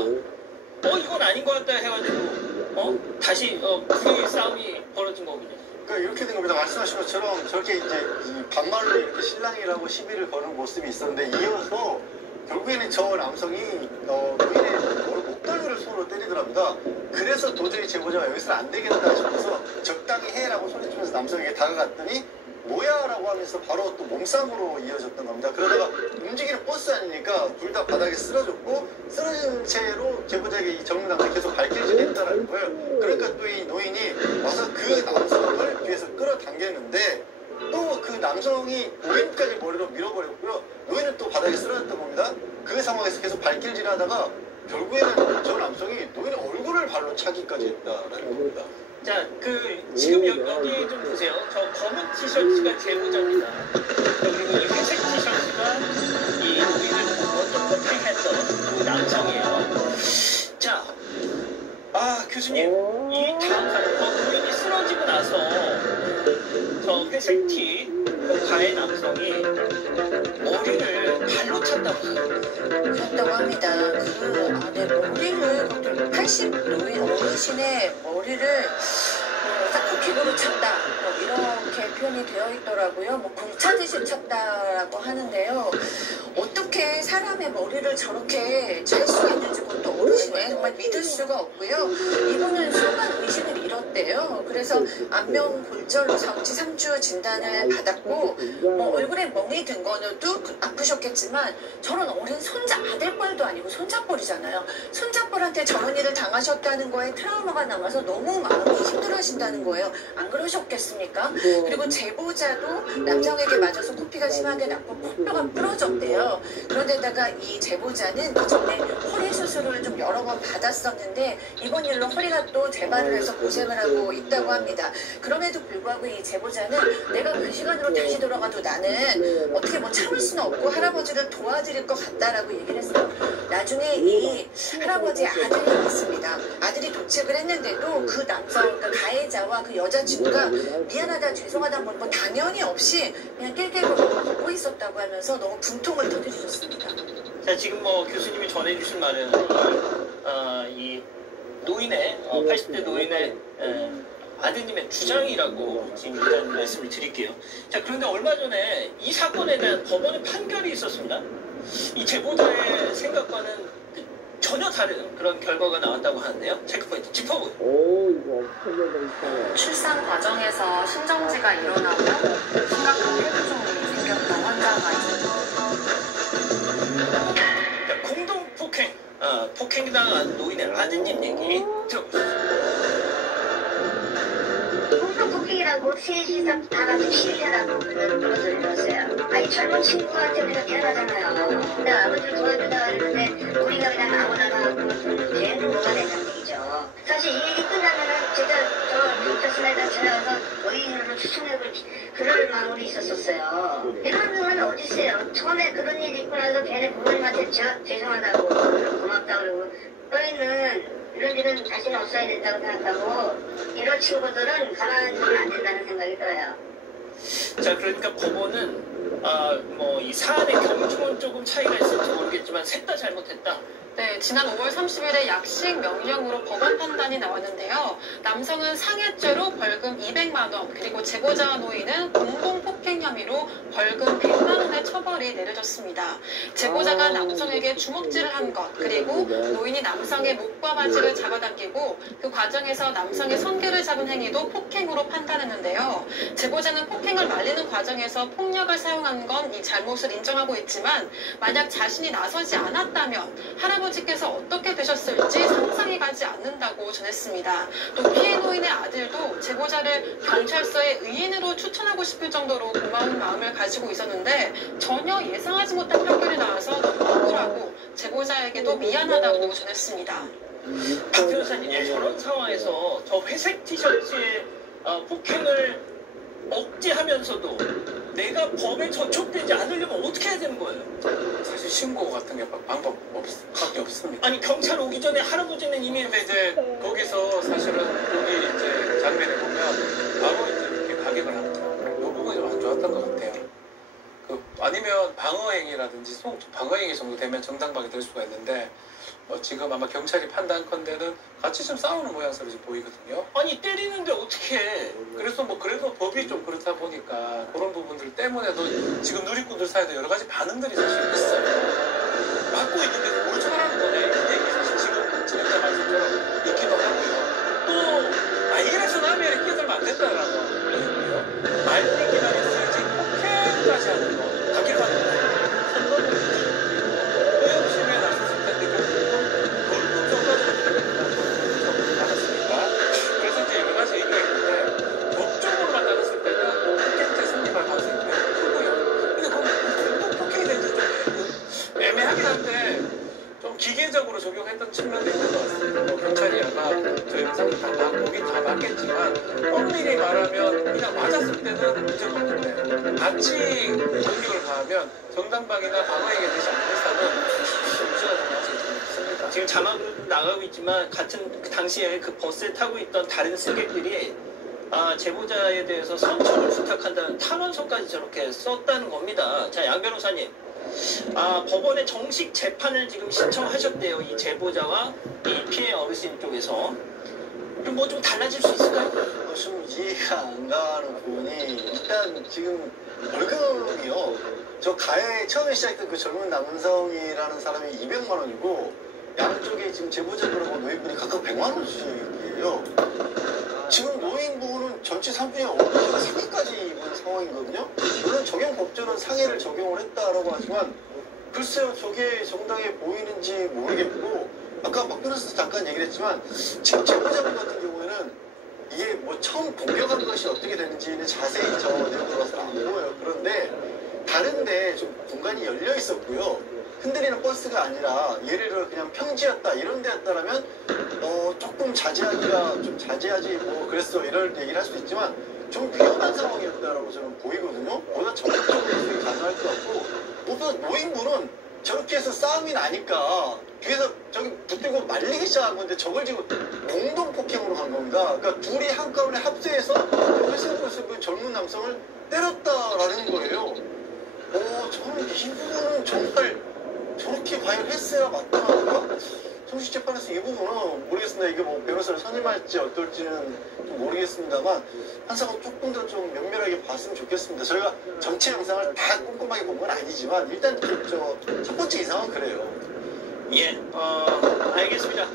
이건 아닌 것 같다 해가지고 다시 불의 싸움이 벌어진 거군요. 그러니까 이렇게 된 겁니다. 말씀하신 것처럼 저렇게 이제 반말로 이렇게 신랑이라고 시비를 거는 모습이 있었는데 이어서 결국에는 저 남성이 노인의 목덜미를 손으로 때리더랍니다. 그래서 도저히 제보자가 여기서는 안 되겠다 싶어서 적당히 해라고 소리치면서 남성에게 다가갔더니 뭐야 라고 하면서 바로 또 몸싸움으로 이어졌던 겁니다. 그러다가 움직이는 버스 아니니까 둘 다 바닥에 쓰러졌고 쓰러진 채로 제보자에게 이 젊은 남성이 계속 발길질을 했다는 거예요. 그러니까 또 이 노인이 와서 그 남성을 뒤에서 끌어당겼는데 또 그 남성이 노인까지 머리로 밀어버렸고요. 노인은 또 바닥에 쓰러졌던 겁니다. 그 상황에서 계속 발길질을 하다가 결국에는 저 남성이 노인의 얼굴을 발로 차기까지 했다라는 겁니다. 자, 지금 여기 좀 보세요. 저 검은 티셔츠가 제보자입니다. 그리고 이 회색 티셔츠가 이 노인을 먼저 폭행했던 그 남성이에요. 자, 교수님, 이 다음 사람, 노인이 쓰러지고 나서 저 회색 티, 가해 남성이 머리를 발로 찼다고 그랬다고 합니다. 그 안에 머리를 80 노인 어르신의 머리를 싹둑기구로 찼다 이렇게 표현이 되어 있더라고요. 공차듯이 찼다라고 하는데요. 어떻게 사람의 머리를 저렇게 찰 수가 있는지 그것도 어르신의 정말 믿을 수가 없고요. 이분은 순간 의식을 잃었대요. 그래서 안면골절 상치 3주 진단을 받았고 얼굴에 멍이 든 거는도 아프셨겠지만 저런 어린 손자 아들뻘도 아니고 손자뻘이잖아요. 손자뻘한테 저런 일을 당하셨다는 거에 트라우마가 남아서 너무 마음이 힘들어하신다는 거예요. 안 그러셨겠습니까? 그리고 제보자도 남성에게 맞아서 코피가 심하게 났고 코뼈가 부러졌대요. 그런데다가 이 제보자는 그전에 허리 수술을 좀 여러 번 받았었는데 이번 일로 허리가 또 재발을 해서 고생을 하고 있다고 합니다. 그럼에도 불구하고 이 제보자는 내가 그 시간으로 다시 돌아가도 나는 어떻게 참을 수는 없고 할아버지를 도와드릴 것 같다라고 얘기를 했어요. 나중에 이 할아버지의 아들이 있습니다. 아들이 도착을 했는데도 그 남성, 그 가해자와 그 여자친구가 미안하다 죄송하다 뭐 당연히 없이 그냥 낄낄거리고 걷고 있었다고 하면서 너무 분통을 터뜨리셨습니다. 자, 지금 교수님이 전해주신 말은 이 노인의 80대 노인의 아드님의 주장이라고 지금 일단 말씀을 드릴게요. 자, 그런데 얼마 전에 이 사건에 대한 법원의 판결이 있었습니다. 이 제보자의 생각과는 전혀 다른 그런 결과가 나왔다고 하는데요. 체크포인트 짚어보세요. 출산 과정에서 신정지가 일어나고 심각한 폐부종이 생겼던 환자가 있습니다. 공동 폭행, 폭행당한 노인의 아드님 얘기 들어보세요. 폭행이라고 셋이서 다 같이 시위하라고 그런 것을 들었어요. 아니 젊은 친구한테 우리가 미안하잖아요. 내가 아버지를 도와주다 했는데 우리가 그냥 아무나 하고 죄는 뭐가 된다는 얘기죠. 사실 이 일이 끝나면은 진짜 저 경찰서에다 지나가서 노인으로 추천해볼 그럴 마음이 있었어요. 이런 경우는 어디 있어요? 처음에 그런 일이 있고 나서 걔네 부모님한테 죄송하다고 고맙다고 그러고 너희는 이런 일은 다시는 없어야 된다고 생각하고 이런 친구들은 가만히 두면 안 된다는 생각이 들어요. 자, 그러니까 법원은 이 사안의 경중은 조금 차이가 있을지 모르겠지만 셋 다 잘못했다. 네, 지난 5월 30일에 약식 명령으로 법원 판단이 나왔는데요. 남성은 상해죄로 벌금 200만 원, 그리고 제보자와 노인은 공동폭행 혐의로 벌금 100만 원의 처벌이 판결이 내려졌습니다. 제보자가 남성에게 주먹질을 한 것, 그리고 노인이 남성의 목과 바지를 잡아당기고 그 과정에서 남성의 손귀를 잡은 행위도 폭행으로 판단했는데요. 제보자는 폭행을 말리는 과정에서 폭력을 사용한 건 이 잘못을 인정하고 있지만 만약 자신이 나서지 않았다면 할아버지께서 어떻게 되셨을지 상상이 가지 않는다고 전했습니다. 또 피해 노인의 아들도 제보자를 경찰서의 의인으로 추천하고 싶을 정도로 고마운 마음을 가지고 있었는데 전혀 예상하지 못한 판결이 나와서 너무 억울하고 제보자에게도 미안하다고 전했습니다. 박 변호사님, 저런 상황에서 저 회색 티셔츠에 폭행을 억제하면서도 내가 법에 저촉되지 않으려면 어떻게 해야 되는 거예요? 사실 신고 같은 게 방법밖에 없습니다. 아니 경찰 오기 전에 할아버지는 이미 근데 이제 거기서 사실은 여기 이제 장면에 보면 바로 이제 이렇게 가격을 합니다. 이 부분이 좀 안 좋았던 것 같아요. 아니면 방어행위라든지 방어행위 정도 되면 정당방위 될 수가 있는데 지금 아마 경찰이 판단컨대는 같이 좀 싸우는 모양새로 지금 보이거든요. 아니 때리는데 어떻게 해? 그래서 그래도 법이 좀 그렇다 보니까 그런 부분들 때문에도 지금 누리꾼들 사이에도 여러 가지 반응들이 사실 있어요. 막고 있는데 모른 척하라는 거냐 이런 얘기 사실 지금 진행자 말씀처럼 있기도 하고요. 또 이래서 남의 일에 끼어들면 안 된다라고 얘기고요. 말리기만 했어야지 폭행까지 하는 거 가격하는 거 의협심에 나섰을 텐데 결국은 월급 정도까지 받았으니까 그래서 이제 여러 가지 얘기가 있는데 법적으로만 따졌을 때는 폭행죄 성립할 가능성이 매우 크고요. 근데 그건 폭행이 된지 좀 애매하긴 한데 좀 기계적으로 적용했던 측면도 있는 것 같습니다. 경찰이 아마 저 영상을 다 보긴 다 봤겠지만 엄밀히 말하면 그냥 맞았을 때는 문제가 없는데 같이 공격을 가하면 정당방위나 방어행위가 되지 않는 이상은 문제가 될 가능성이 좀 있습니다. 지금 자막으로 나가고 있지만 같은 그 당시에 그 버스에 타고 있던 다른 승객들이 제보자에 대해서 선처를 부탁한다는 탄원서까지 저렇게 썼다는 겁니다. 자, 양 변호사님. 법원에 정식 재판을 지금 신청하셨대요. 이 제보자와 이 피해 어르신 쪽에서. 그럼 뭐 좀 달라질 수 있을까요? 좀 이해가 안 가는 부분이 일단 지금 월급이요. 저 가해 처음에 시작했던 그 젊은 남성이라는 사람이 200만 원이고 양쪽에 지금 제보자들하고 노인분이 각각 100만 원씩이에요. 지금 노인분은 전체 상품이 월급보다 상해까지 입은 상황이거든요. 물론 적용 법조는 상해를 적용을 했다라고 하지만 글쎄요, 저게 정당해 보이는지 모르겠고 아까 박 변호사도 잠깐 얘기를 했지만 지금 제보자분 같은 경우에는 이게 뭐 처음 공격한 것이 어떻게 되는지는 자세히 저 내용으로서 안 보여요. 그런데 다른데 좀 공간이 열려 있었고요. 흔들리는 버스가 아니라 예를 들어 그냥 평지였다 이런 데였다라면 조금 자제하기가 좀 자제하지 뭐 그랬어 이럴 얘기를 할 수 있지만 좀 위험한 상황이었다라고 저는 보이거든요. 보다 적극적으로 해석이 가능할 것 같고 무엇보다 노인분은 저렇게 해서 싸움이 나니까 뒤에서 저기 붙들고 말리기 시작한 건데 저걸 지금 공동 폭행으로 간 겁니다. 그러니까 둘이 한꺼번에 합세해서 그 젊은 남성을 때렸다라는 거예요. 저는 이 부분은 정말 저렇게 과연 했어야 마땅한가? 정식 재판에서 이 부분은 모르겠습니다. 이게 뭐 변호사를 선임할지 어떨지는 좀 모르겠습니다만 판사가 조금 더 좀 면밀하게 봤으면 좋겠습니다. 저희가 전체 영상을 다 꼼꼼하게 본 건 아니지만 일단 첫 번째 이상은 그래요. 예, 알겠습니다.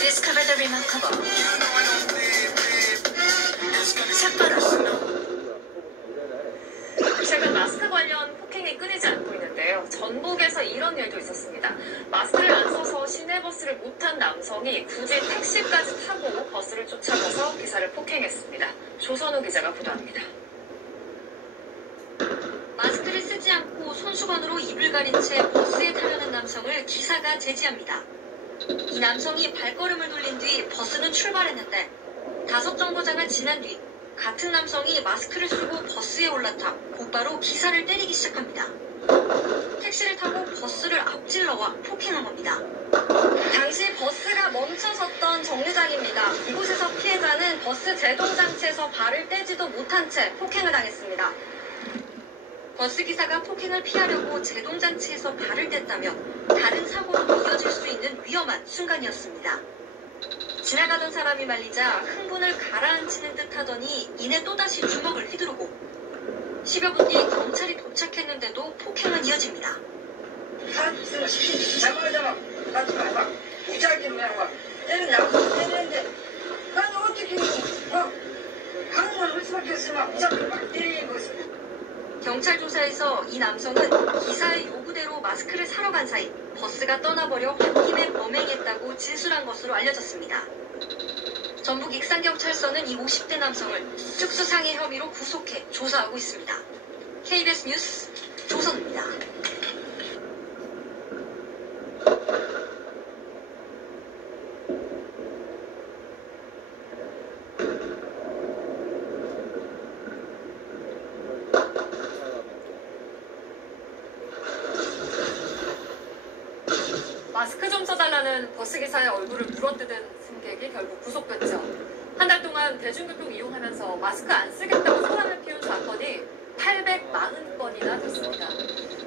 Discover the remarkable. 최근 마스크 관련 폭행이 끊이지 않고 있는데요. 전북에서 이런 일도 있었습니다. 마스크를 안 써서 시내버스를 못 탄 남성이 굳이 택시까지 타고 버스를 쫓아가서 기사를 폭행했습니다. 조선우 기자가 보도합니다. 마스크를 쓰지 않고 손수건으로 입을 가린 채 버스에 타려는 남성을 기사가 제지합니다. 이 남성이 발걸음을 돌린 뒤 버스는 출발했는데 5정거장을 지난 뒤 같은 남성이 마스크를 쓰고 버스에 올라타 곧바로 기사를 때리기 시작합니다. 택시를 타고 버스를 앞질러와 폭행한 겁니다. 당시 버스가 멈춰 멈춰섰던 정류장입니다. 이곳에서 피해자는 버스 제동장치에서 발을 떼지도 못한 채 폭행을 당했습니다. 버스기사가 폭행을 피하려고 제동장치에서 발을 뗐다면 다른 사고로 이어질 수 있는 위험한 순간이었습니다. 지나가던 사람이 말리자 흥분을 가라앉히는 듯 하더니 이내 또다시 주먹을 휘두르고 10여 분 뒤 경찰이 도착했는데도 폭행은 이어집니다. 경찰 조사에서 이 남성은 기사의 요구대로 마스크를 사러 간 사이 버스가 떠나버려 홧김에 범행했다고 진술한 것으로 알려졌습니다. 전북 익산경찰서는 이 50대 남성을 특수상해 혐의로 구속해 조사하고 있습니다. KBS 뉴스 조선입니다. 마스크 좀 써달라는 버스기사의 얼굴을 물어뜯은 승객이 결국 구속됐죠. 한 달 동안 대중교통 이용하면서 마스크 안 쓰겠다고 소란을 피운 사건이 840건이나 됐습니다.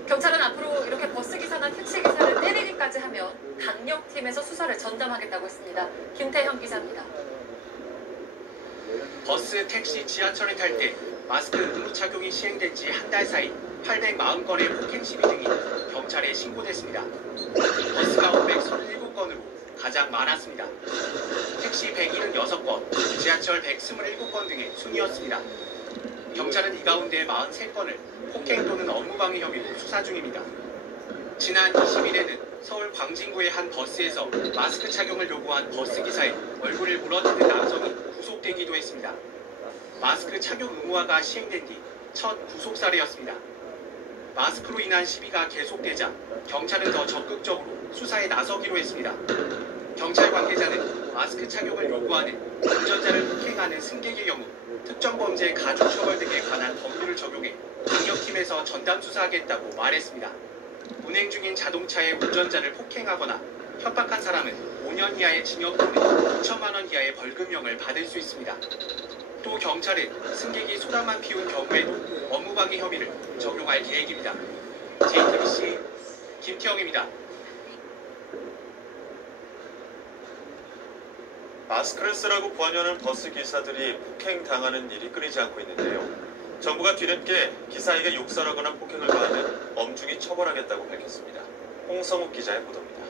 경찰은 앞으로 이렇게 버스기사나 택시기사를 때리기까지 하면 강력팀에서 수사를 전담하겠다고 했습니다. 김태형 기자입니다. 버스, 택시, 지하철을 탈 때 마스크 의무 착용이 시행된 지 한 달 사이 840건의 폭행 시비 등이 경찰에 신고됐습니다. 버스가 537건으로 가장 많았습니다. 택시 176건, 지하철 127건 등의 순이었습니다. 경찰은 이 가운데 43건을 폭행 또는 업무방해 혐의로 수사 중입니다. 지난 20일에는 서울 광진구의 한 버스에서 마스크 착용을 요구한 버스기사의 얼굴을 물어뜯은 남성이 구속되기도 했습니다. 마스크 착용 의무화가 시행된 뒤 첫 구속 사례였습니다. 마스크로 인한 시비가 계속되자 경찰은 더 적극적으로 수사에 나서기로 했습니다. 경찰 관계자는 마스크 착용을 요구하는 운전자를 폭행하는 승객의 경우 특정범죄 가중처벌 등에 관한 법률을 적용해 강력팀에서 전담 수사하겠다고 말했습니다. 운행 중인 자동차의 운전자를 폭행하거나 협박한 사람은 5년 이하의 징역 또는 2천만 원 이하의 벌금형을 받을 수 있습니다. 또 경찰은 승객이 소란만 피운 경우에도 업무방해 혐의를 적용할 계획입니다. JTBC 김태형입니다. 마스크를 쓰라고 권유하는 버스 기사들이 폭행당하는 일이 끊이지 않고 있는데요. 정부가 뒤늦게 기사에게 욕설하거나 폭행을 가하면 엄중히 처벌하겠다고 밝혔습니다. 홍성욱 기자의 보도입니다.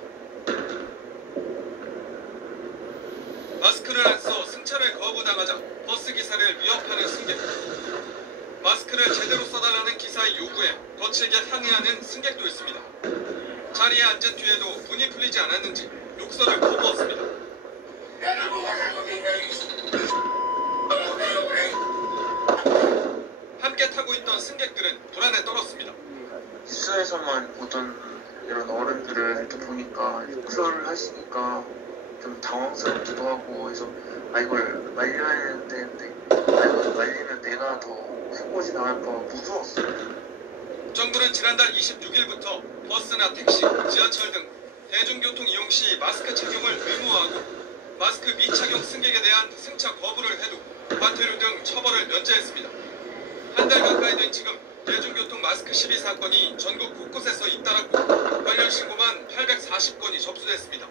마스크를 안 써 승차를 거부당하자 버스 기사를 위협하는 승객. 마스크를 제대로 써달라는 기사의 요구에 거칠게 항의하는 승객도 있습니다. 자리에 앉은 뒤에도 분이 풀리지 않았는지 욕설을 거부었습니다. 함께 타고 있던 승객들은 불안에 떨었습니다. 뉴스에서만 보던 이런 어른들을 이렇게 보니까 욕설을 하시니까 좀 당황스럽기도 하고 해서 이걸 말려야 되는데 이걸 말리면 내가 더 해코지 당할까 무서웠어요. 정부는 지난달 26일부터 버스나 택시, 지하철 등 대중교통 이용 시 마스크 착용을 의무화하고 마스크 미착용 승객에 대한 승차 거부를 해도 과태료 등 처벌을 면제했습니다. 한 달 가까이 된 지금 대중교통 마스크 시비 사건이 전국 곳곳에서 잇따랐고 관련 신고만 840건이 접수됐습니다.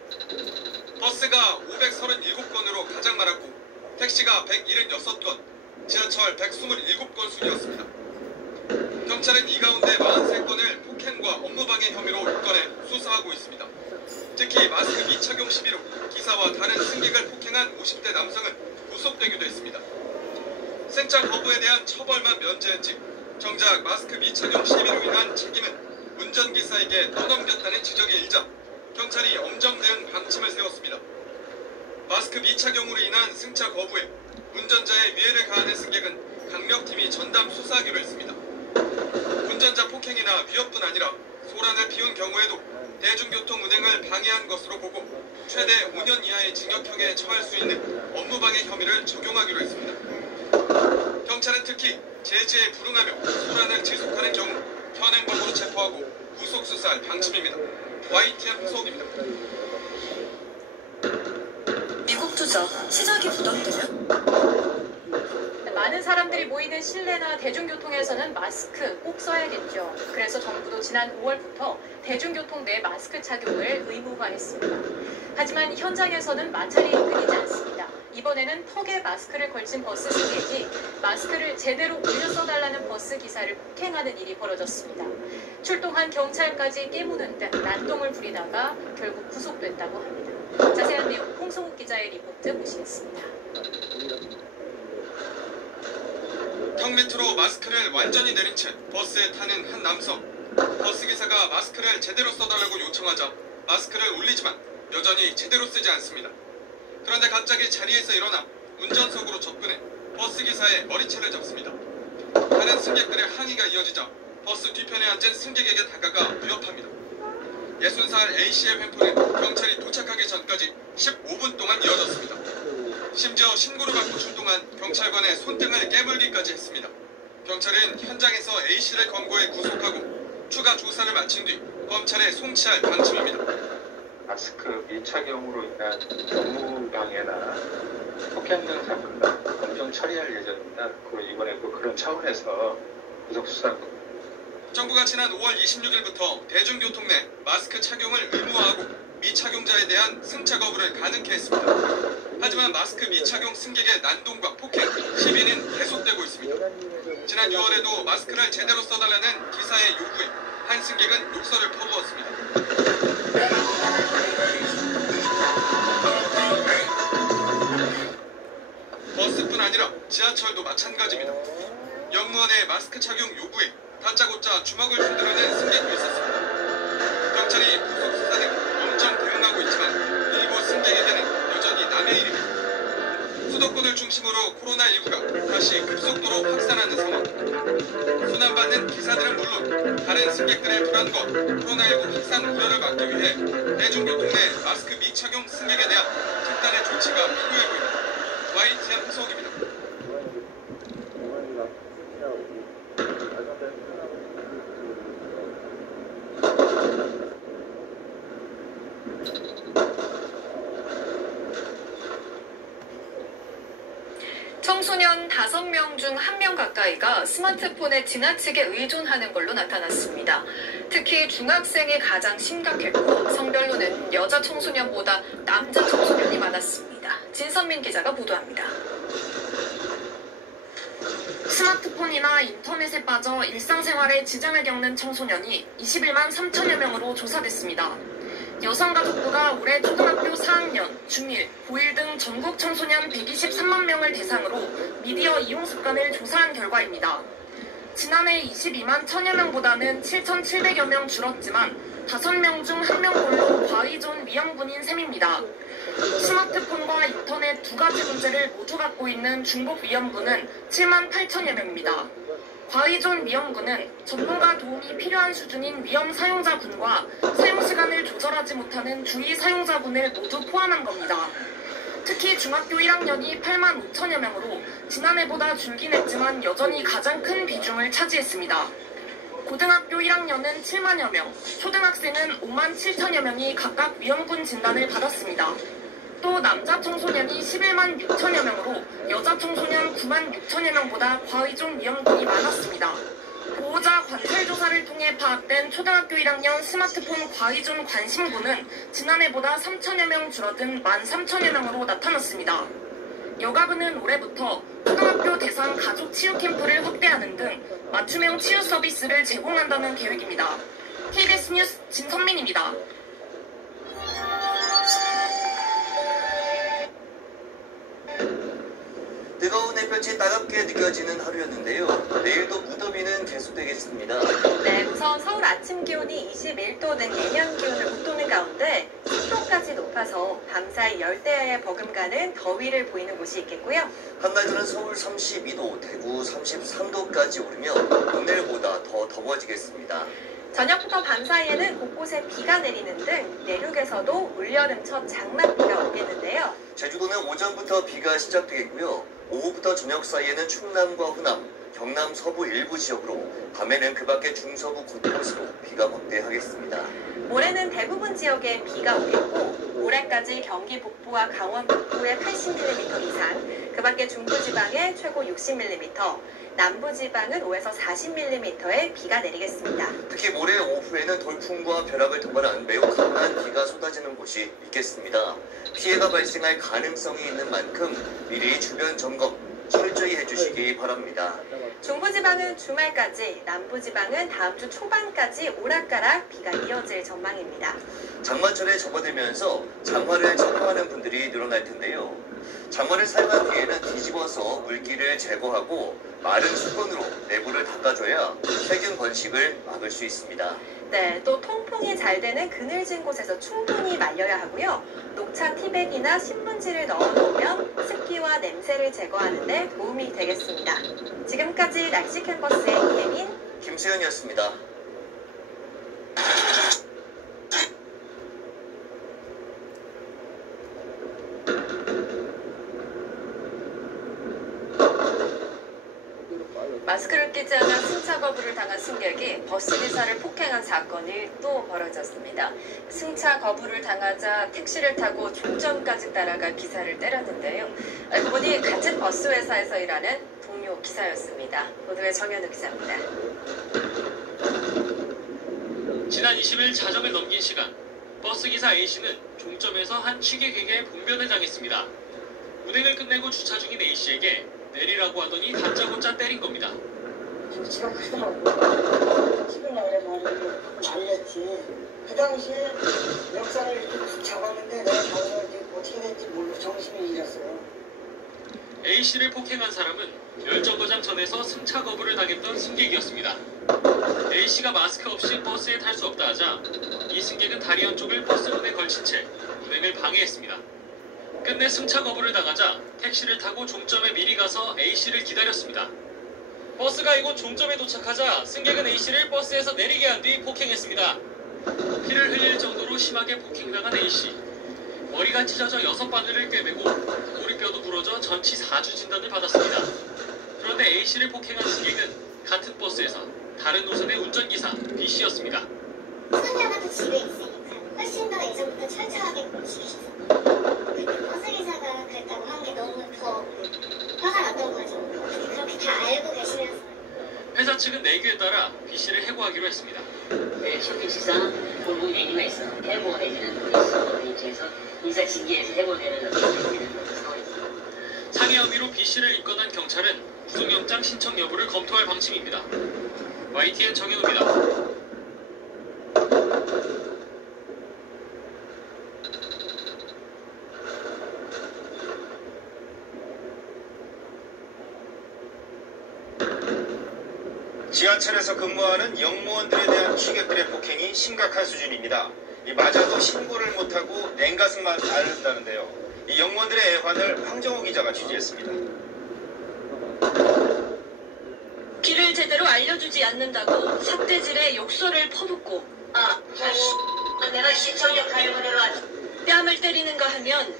버스가 537건으로 가장 많았고 택시가 176건, 지하철 127건 순이었습니다. 경찰은 이 가운데 43건을 폭행과 업무방해 혐의로 입건해 수사하고 있습니다. 특히 마스크 미착용 시비로 기사와 다른 승객을 폭행한 50대 남성은 구속되기도 했습니다. 승차 거부에 대한 처벌만 면제했지 정작 마스크 미착용 시비로 인한 책임은 운전기사에게 떠넘겼다는 지적이 일자 경찰이 엄정 대응 방침을 세웠습니다. 마스크 미착용으로 인한 승차 거부에 운전자의 위해를 가하는 승객은 강력팀이 전담 수사하기로 했습니다. 운전자 폭행이나 위협뿐 아니라 소란을 피운 경우에도 대중교통 운행을 방해한 것으로 보고 최대 5년 이하의 징역형에 처할 수 있는 업무방해 혐의를 적용하기로 했습니다. 경찰은 특히 제지에 불응하며 소란을 지속하는 경우 현행범으로 체포하고 구속 수사할 방침입니다. YTN 홍성욱입니다. 그저 시작이 부담되면? 많은 사람들이 모이는 실내나 대중교통에서는 마스크 꼭 써야겠죠. 그래서 정부도 지난 5월부터 대중교통 내 마스크 착용을 의무화했습니다. 하지만 현장에서는 마찰이 끊이지 않습니다. 이번에는 턱에 마스크를 걸친 버스 승객이 마스크를 제대로 올려 써달라는 버스 기사를 폭행하는 일이 벌어졌습니다. 출동한 경찰까지 깨무는 등 난동을 부리다가 결국 구속됐다고 합니다. 자세한 내용 홍성욱 기자의 리포트 보시겠습니다. 턱 밑으로 마스크를 완전히 내린 채 버스에 타는 한 남성. 버스 기사가 마스크를 제대로 써달라고 요청하자 마스크를 올리지만 여전히 제대로 쓰지 않습니다. 그런데 갑자기 자리에서 일어나 운전석으로 접근해 버스 기사의 머리채를 잡습니다. 다른 승객들의 항의가 이어지자 버스 뒤편에 앉은 승객에게 다가가 위협합니다. 60살 A씨의 횡포는 경찰이 도착하기 전까지 15분 동안 이어졌습니다. 심지어 신고를 받고 출동한 경찰관의 손등을 깨물기까지 했습니다. 경찰은 현장에서 A씨를 검거해 구속하고 추가 조사를 마친 뒤 검찰에 송치할 방침입니다. 마스크 미착용으로 인한 업무방해나 폭행 등 사건과 검경 처리할 예정입니다. 이번에 그런 차원에서 구속수사. 정부가 지난 5월 26일부터 대중교통 내 마스크 착용을 의무화하고 미착용자에 대한 승차 거부를 가능케 했습니다. 하지만 마스크 미착용 승객의 난동과 폭행, 시비는 계속되고 있습니다. 지난 6월에도 마스크를 제대로 써달라는 기사의 요구에 한 승객은 욕설을 퍼부었습니다. 버스뿐 아니라 지하철도 마찬가지입니다. 역무원의 마스크 착용 요구에 다짜고짜 주먹을 흔들어낸 승객도 있었습니다. 경찰이 구속 수사 등 엄정 대응하고 있지만 일부 승객에게는 여전히 남의 일입니다. 수도권을 중심으로 코로나19가 다시 급속도로 확산하는 상황. 순환받는 기사들은 물론 다른 승객들의 불안과 코로나19 확산 우려를 막기 위해 대중교통 내 마스크 미착용 승객에 대한 특단의 조치가 필요해 보입니다. YTN 홍성욱입니다. 청소년 5명 중 1명 가까이가 스마트폰에 지나치게 의존하는 걸로 나타났습니다. 특히 중학생이 가장 심각했고 성별로는 여자 청소년보다 남자 청소년이 많았습니다. 진선민 기자가 보도합니다. 스마트폰이나 인터넷에 빠져 일상생활에 지장을 겪는 청소년이 21만 3천여 명으로 조사됐습니다. 여성가족부가 올해 초등학교 4학년, 중1, 고1 등 전국 청소년 123만 명을 대상으로 미디어 이용 습관을 조사한 결과입니다. 지난해 22만 1천여 명보다는 7,700여 명 줄었지만 5명 중 1명꼴로 과의존 위험군인 셈입니다. 스마트폰과 인터넷 두 가지 문제를 모두 갖고 있는 중복 위험군은 7만 8천여 명입니다. 과의존 위험군은 전문가 도움이 필요한 수준인 위험 사용자군과 사용시간을 조절하지 못하는 주의 사용자군을 모두 포함한 겁니다. 특히 중학교 1학년이 8만 5천여 명으로 지난해보다 줄긴 했지만 여전히 가장 큰 비중을 차지했습니다. 고등학교 1학년은 7만여 명, 초등학생은 5만 7천여 명이 각각 위험군 진단을 받았습니다. 또 남자 청소년이 11만 6천여 명으로 여자 청소년 9만 6천여 명보다 과의존 위험군이 많았습니다. 보호자 관찰 조사를 통해 파악된 초등학교 1학년 스마트폰 과의존 관심군은 지난해보다 3천여 명 줄어든 1만 3천여 명으로 나타났습니다. 여가부는 올해부터 초등학교 대상 가족 치유 캠프를 확대하는 등 맞춤형 치유 서비스를 제공한다는 계획입니다. KBS 뉴스 진선민입니다. 뜨거운 햇볕이 따갑게 느껴지는 하루였는데요. 내일도 무더위는 계속되겠습니다. 네, 우선 서울 아침 기온이 21도 등 예년 기온을 웃도는 가운데 습도까지 높아서 밤사이 열대야에 버금가는 더위를 보이는 곳이 있겠고요. 한날 전은 서울 32도, 대구 33도까지 오르며 오늘보다 더 더워지겠습니다. 저녁부터 밤사이에는 곳곳에 비가 내리는 등 내륙에서도 올여름 첫 장맛비가 오겠는데요. 제주도는 오전부터 비가 시작되겠고요. 오후부터 저녁 사이에는 충남과 호남, 경남 서부 일부 지역으로, 밤에는 그 밖의 중서부 곳곳으로 비가 확대하겠습니다. 모레는 대부분 지역에 비가 오겠고 모레까지 경기 북부와 강원 북부에 80mm 이상, 그 밖에 중부지방에 최고 60mm, 남부지방은 5에서 40mm의 비가 내리겠습니다. 특히 모레 오후에는 돌풍과 벼락을 동반한 매우 강한 비가 쏟아지는 곳이 있겠습니다. 피해가 발생할 가능성이 있는 만큼 미리 주변 점검 철저히 해주시기 바랍니다. 중부지방은 주말까지, 남부지방은 다음 주 초반까지 오락가락 비가 이어질 전망입니다. 장마철에 접어들면서 장화를 착용하는 분들이 늘어날 텐데요. 장화를 사용한 뒤에는 뒤집어서 물기를 제거하고 마른 수건으로 내부를 닦아줘야 세균 번식을 막을 수 있습니다. 네, 또 통풍이 잘 되는 그늘진 곳에서 충분히 말려야 하고요. 녹차 티백이나 신문지를 넣어놓으면 습기와 냄새를 제거하는 데 도움이 되겠습니다. 지금까지 날씨 캠퍼스의 이혜민, 김수현이었습니다. 마스크를 끼지 않아 승차 거부를 당한 승객이 버스 기사를 폭행한 사건이 또 벌어졌습니다. 승차 거부를 당하자 택시를 타고 종점까지 따라가 기사를 때렸는데요. 알고 보니 같은 버스 회사에서 일하는 동료 기사였습니다. 보도에 정현우 기자입니다. 지난 20일 자정을 넘긴 시간, 버스 기사 A씨는 종점에서 한 취객에게 봉변을 당했습니다. 운행을 끝내고 주차 중인 A씨에게 내리라고 하더니 다짜고짜 때린 겁니다. 조치가 크더라고. 찍은 날에 말이야 날렸지. 그 당시에 역사를 이렇게 툭 잡았는데 내가 가서 어떻게 될지 모르고 정신을 잃었어요. A씨를 폭행한 사람은 열정거장 전에서 승차 거부를 당했던 승객이었습니다. A씨가 마스크 없이 버스에 탈 수 없다 하자 이 승객은 다리 한쪽을 버스문에 걸친 채 운행을 방해했습니다. 끝내 승차 거부를 당하자 택시를 타고 종점에 미리 가서 A씨를 기다렸습니다. 버스가 이곳 종점에 도착하자 승객은 A씨를 버스에서 내리게 한 뒤 폭행했습니다. 피를 흘릴 정도로 심하게 폭행당한 A씨. 머리가 찢어져 6바늘을 꿰매고 꼬리뼈도 부러져 전치 4주 진단을 받았습니다. 그런데 A씨를 폭행한 승객은 같은 버스에서 다른 노선의 운전기사 B씨였습니다. 소녀가 집에 있으니까 훨씬 더 예전부터 철저하게 지키셨어요. 버스기사가 그랬다고 한 게 너무 더 화가 났던 거죠. 그렇게 다 알고 계시면서. 회사 측은 내규에 따라 B씨를 해고하기로 했습니다. 쇼핑시장 본부 내규가 있어. 해고 내지는 있어. 입장에서 인사 징계에서 해고되는 상황입니다. 상해 혐의로 B씨를 입건한 경찰은 구속영장 신청 여부를 검토할 방침입니다. YTN 정현우입니다. 지하철에서 근무하는 영무원들에 대한 취객들의 폭행이 심각한 수준입니다. 맞아도 신고를 못하고 냉가슴만 앓는다는데요. 이 영무원들의 애환을 황정호 기자가 취재했습니다. 길을 제대로 알려주지 않는다고 삿대질에 욕설을 퍼붓고 내가 시청역 가려고 내가 뺨을 때리는가 하면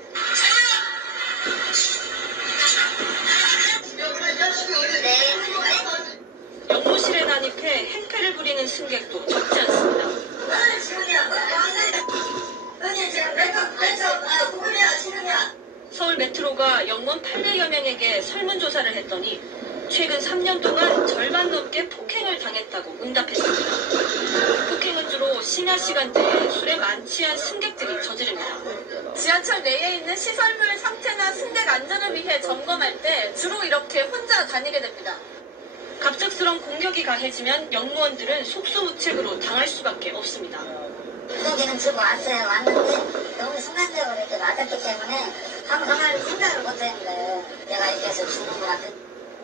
영무실에 난입해 행패를 부리는 승객도 적지 않습니다. 서울 메트로가 영무원 800여 명에게 설문조사를 했더니 최근 3년 동안 절반 넘게 폭행을 당했다고 응답했습니다. 폭행은 주로 심야 시간대에 술에 만취한 승객들이 저지릅니다. 지하철 내에 있는 시설물 상태나 승객 안전을 위해 점검할 때 주로 이렇게 혼자 다니게 됩니다. 갑작스런 공격이 가해지면 영무원들은 속수무책으로 당할 수밖에 없습니다. 구독에는 주고 왔어요. 왔는데 너무 순간적으로 이렇게 맞았기 때문에 가만히 생각을 못했는데 내가 이렇게 해서 죽는 것 같은.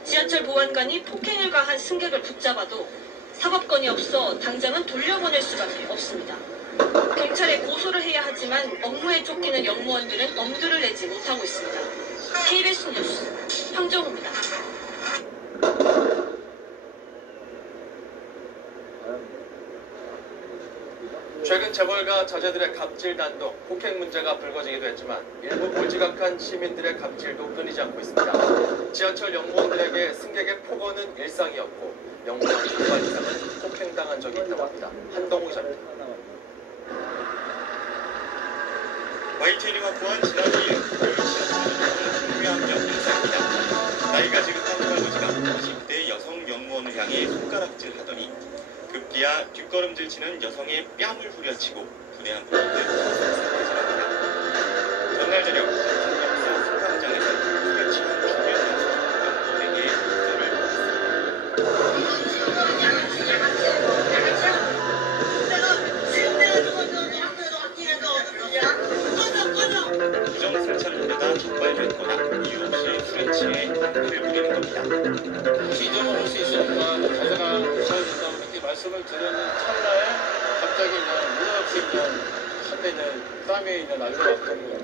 지하철 보안관이 폭행을 가한 승객을 붙잡아도 사법권이 없어 당장은 돌려보낼 수밖에 없습니다. 경찰에 고소를 해야 하지만 업무에 쫓기는 영무원들은 엄두를 내지 못하고 있습니다. KBS 뉴스 황정우입니다. 최근 재벌가 자제들의 갑질 난동, 폭행 문제가 불거지기도 했지만 일부 몰지각한 시민들의 갑질도 끊이지 않고 있습니다. 지하철 영무원들에게 승객의 폭언은 일상이었고 영무원 중반 이상은 폭행당한 적이 있다고 합니다. 한동우 기자입니다. YTN이 확보한 지난 2일 중요한 인사입니다. 나이가 지긋한 할아버지가 50대 여성 영무원을 향해 손가락질 하더니 급기야 뒷걸음질 치는 여성의 뺨을 후려치고 분해한 부분들 사진합니다. 전날 저녁 전북 승강장에서 후려치는 중요한 영무원에게 인사를 부정승차를 적발됐거나 이유 없이 술에 취해 행위를 부리는 겁니다. 잊어먹을 수 있으니까 자세가 잘 된다고 이렇게 말씀을 드리는 찰나에 갑자기 그냥 한대 땀이 날려왔던 거예요.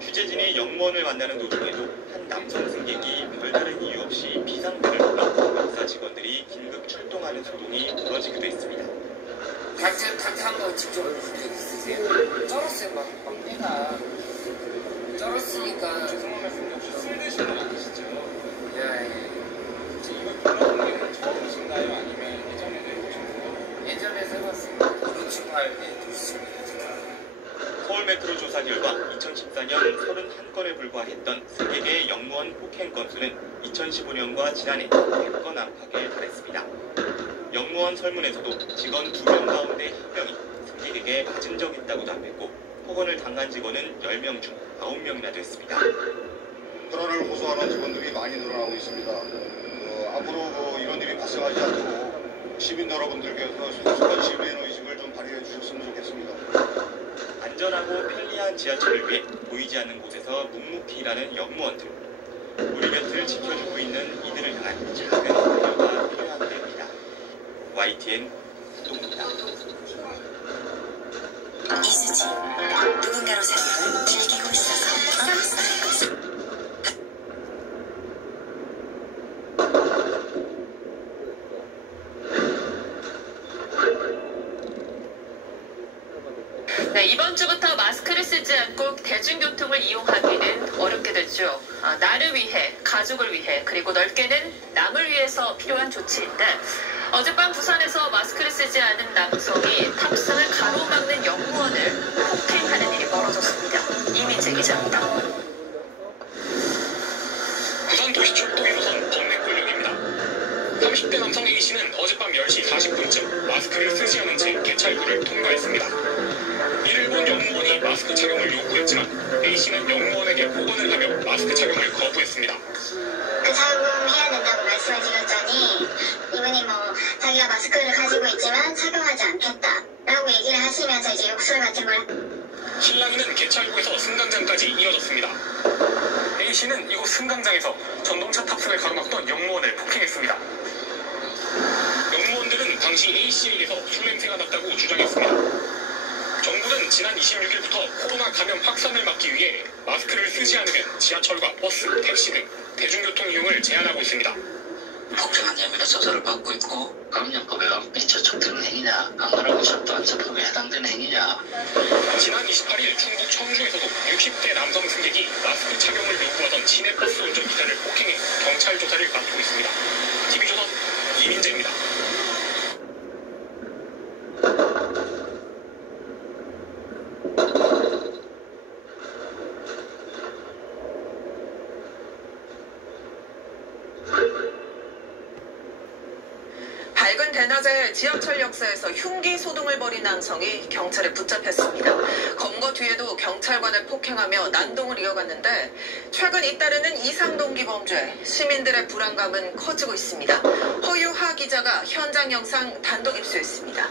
취재진이 영무원을 만나는 도중에도 한 남성 승객이 별다른 이유 없이 비상벨을 눌러 역사 직원들이 긴급 출동하는 소동이 벌어지기도 했습니다. 닭 한번 직접 본 적 있으세요? 쩔었어요. 막 내가 쩔었으니까. 죄송한 말씀 술 드시는 거 아니시죠? 예. 이거 그런 경우는 처음이신가요? 아니면 예전에도 해보셨나요? 예전에도 해봤어요. 노출할 때 좋습니다. 서울 메트로 조사 결과 2014년 31건에 불과했던 승객의 영무원 폭행 건수는 2015년과 지난해 100건 안팎에 달했습니다. 영무원 설문에서도 직원 2명 가운데 1명이 승객에게 맞은 적 있다고 답했고 폭언을 당한 직원은 10명 중 9명이나 됐습니다. 불안을 호소하는 직원들이 많이 늘어나고 있습니다. 앞으로 이런 일이 발생하지 않도록 시민 여러분들께서 순수한 시민의 의식을 좀 발휘해 주셨으면 좋겠습니다. 안전하고 편리한 지하철을 위해 보이지 않는 곳에서 묵묵히 일하는 영무원들. 우리 곁을 지켜주고 있는 이들을 향한 작은 배려가 필요한 때입니다. YTN 수동입니다. 이수지, 누군가로 삶을 즐기고 있어서 네, 이번 주부터 마스크를 쓰지 않고 대중교통을 이용하기는 어렵게 됐죠. 나를 위해, 가족을 위해, 그리고 넓게는 남을 위해서 필요한 조치인데 어젯밤 부산에서 마스크를 쓰지 않은 남성이 탑승을 가로막는 영무원을 폭행하는 일이 벌어졌습니다. 이민재 기자입니다. 부산 도시철도 1호선 범내권역입니다. 30대 남성 A씨는 어젯밤 10시 40분쯤 마스크를 쓰지 않은 채 개찰구를 통과했습니다. 이를 본 영무원이 마스크 착용을 요구했지만 A씨는 영무원에게 폭언을 하며 마스크 착용을 거부했습니다. 착용해야 된다고 말씀을 드렸더니 이분이 자기가 마스크를 가지고 있지만 착용하지 않겠다라고 얘기를 하시면서 이제 욕설 같은 걸 실랑이는 개찰구에서 승강장까지 이어졌습니다. A씨는 이곳 승강장에서 전동차 탑승을 가로막던 영무원을 폭행했습니다. 영무원들은 당시 A씨에게서 술 냄새가 났다고 주장했습니다. 정부는 지난 26일부터 코로나 감염 확산을 막기 위해 마스크를 쓰지 않으면 지하철과 버스, 택시 등 대중교통 이용을 제한하고 있습니다. 폭행한 혐의로 조사를 받고 있고 감염법에 미처 촉대는 행위냐 안 그러고 절도안전법에 해당되는 행위냐. 지난 28일 충북 청주에서도 60대 남성 승객이 마스크 착용을 요구하던 시내버스 운전기사를 폭행해 경찰 조사를 받고 있습니다. TV조선 이민재입니다. 밝은 대낮에 지하철 역사에서 흉기 소동을 벌인 남성이 경찰에 붙잡혔습니다. 검거 뒤에도 경찰관을 폭행하며 난동을 이어갔는데 최근 잇따르는 이상동기 범죄, 시민들의 불안감은 커지고 있습니다. 허유하 기자가 현장 영상 단독 입수했습니다.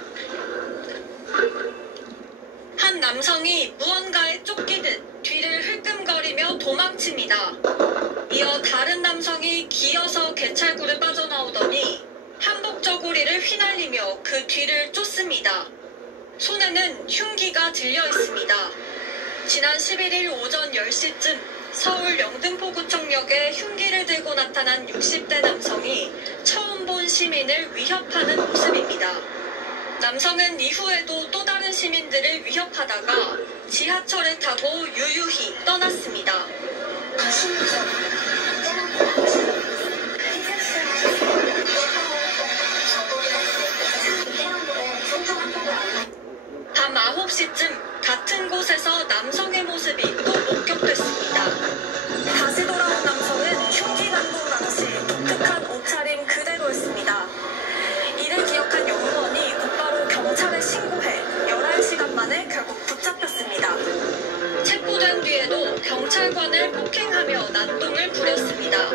한 남성이 무언가에 쫓기듯 뒤를 흘끔거리며 도망칩니다. 이어 다른 남성이 기어서 개찰구를 빠져나오더니 한복 저고리를 휘날리며 그 뒤를 쫓습니다. 손에는 흉기가 들려 있습니다. 지난 11일 오전 10시쯤 서울 영등포구청역에 흉기를 들고 나타난 60대 남성이 처음 본 시민을 위협하는 모습입니다. 남성은 이후에도 또 다른 시민들을 위협하다가 지하철을 타고 유유히 떠났습니다. 밤 9시쯤 같은 곳에서 경찰관을 폭행하며 난동을 부렸습니다.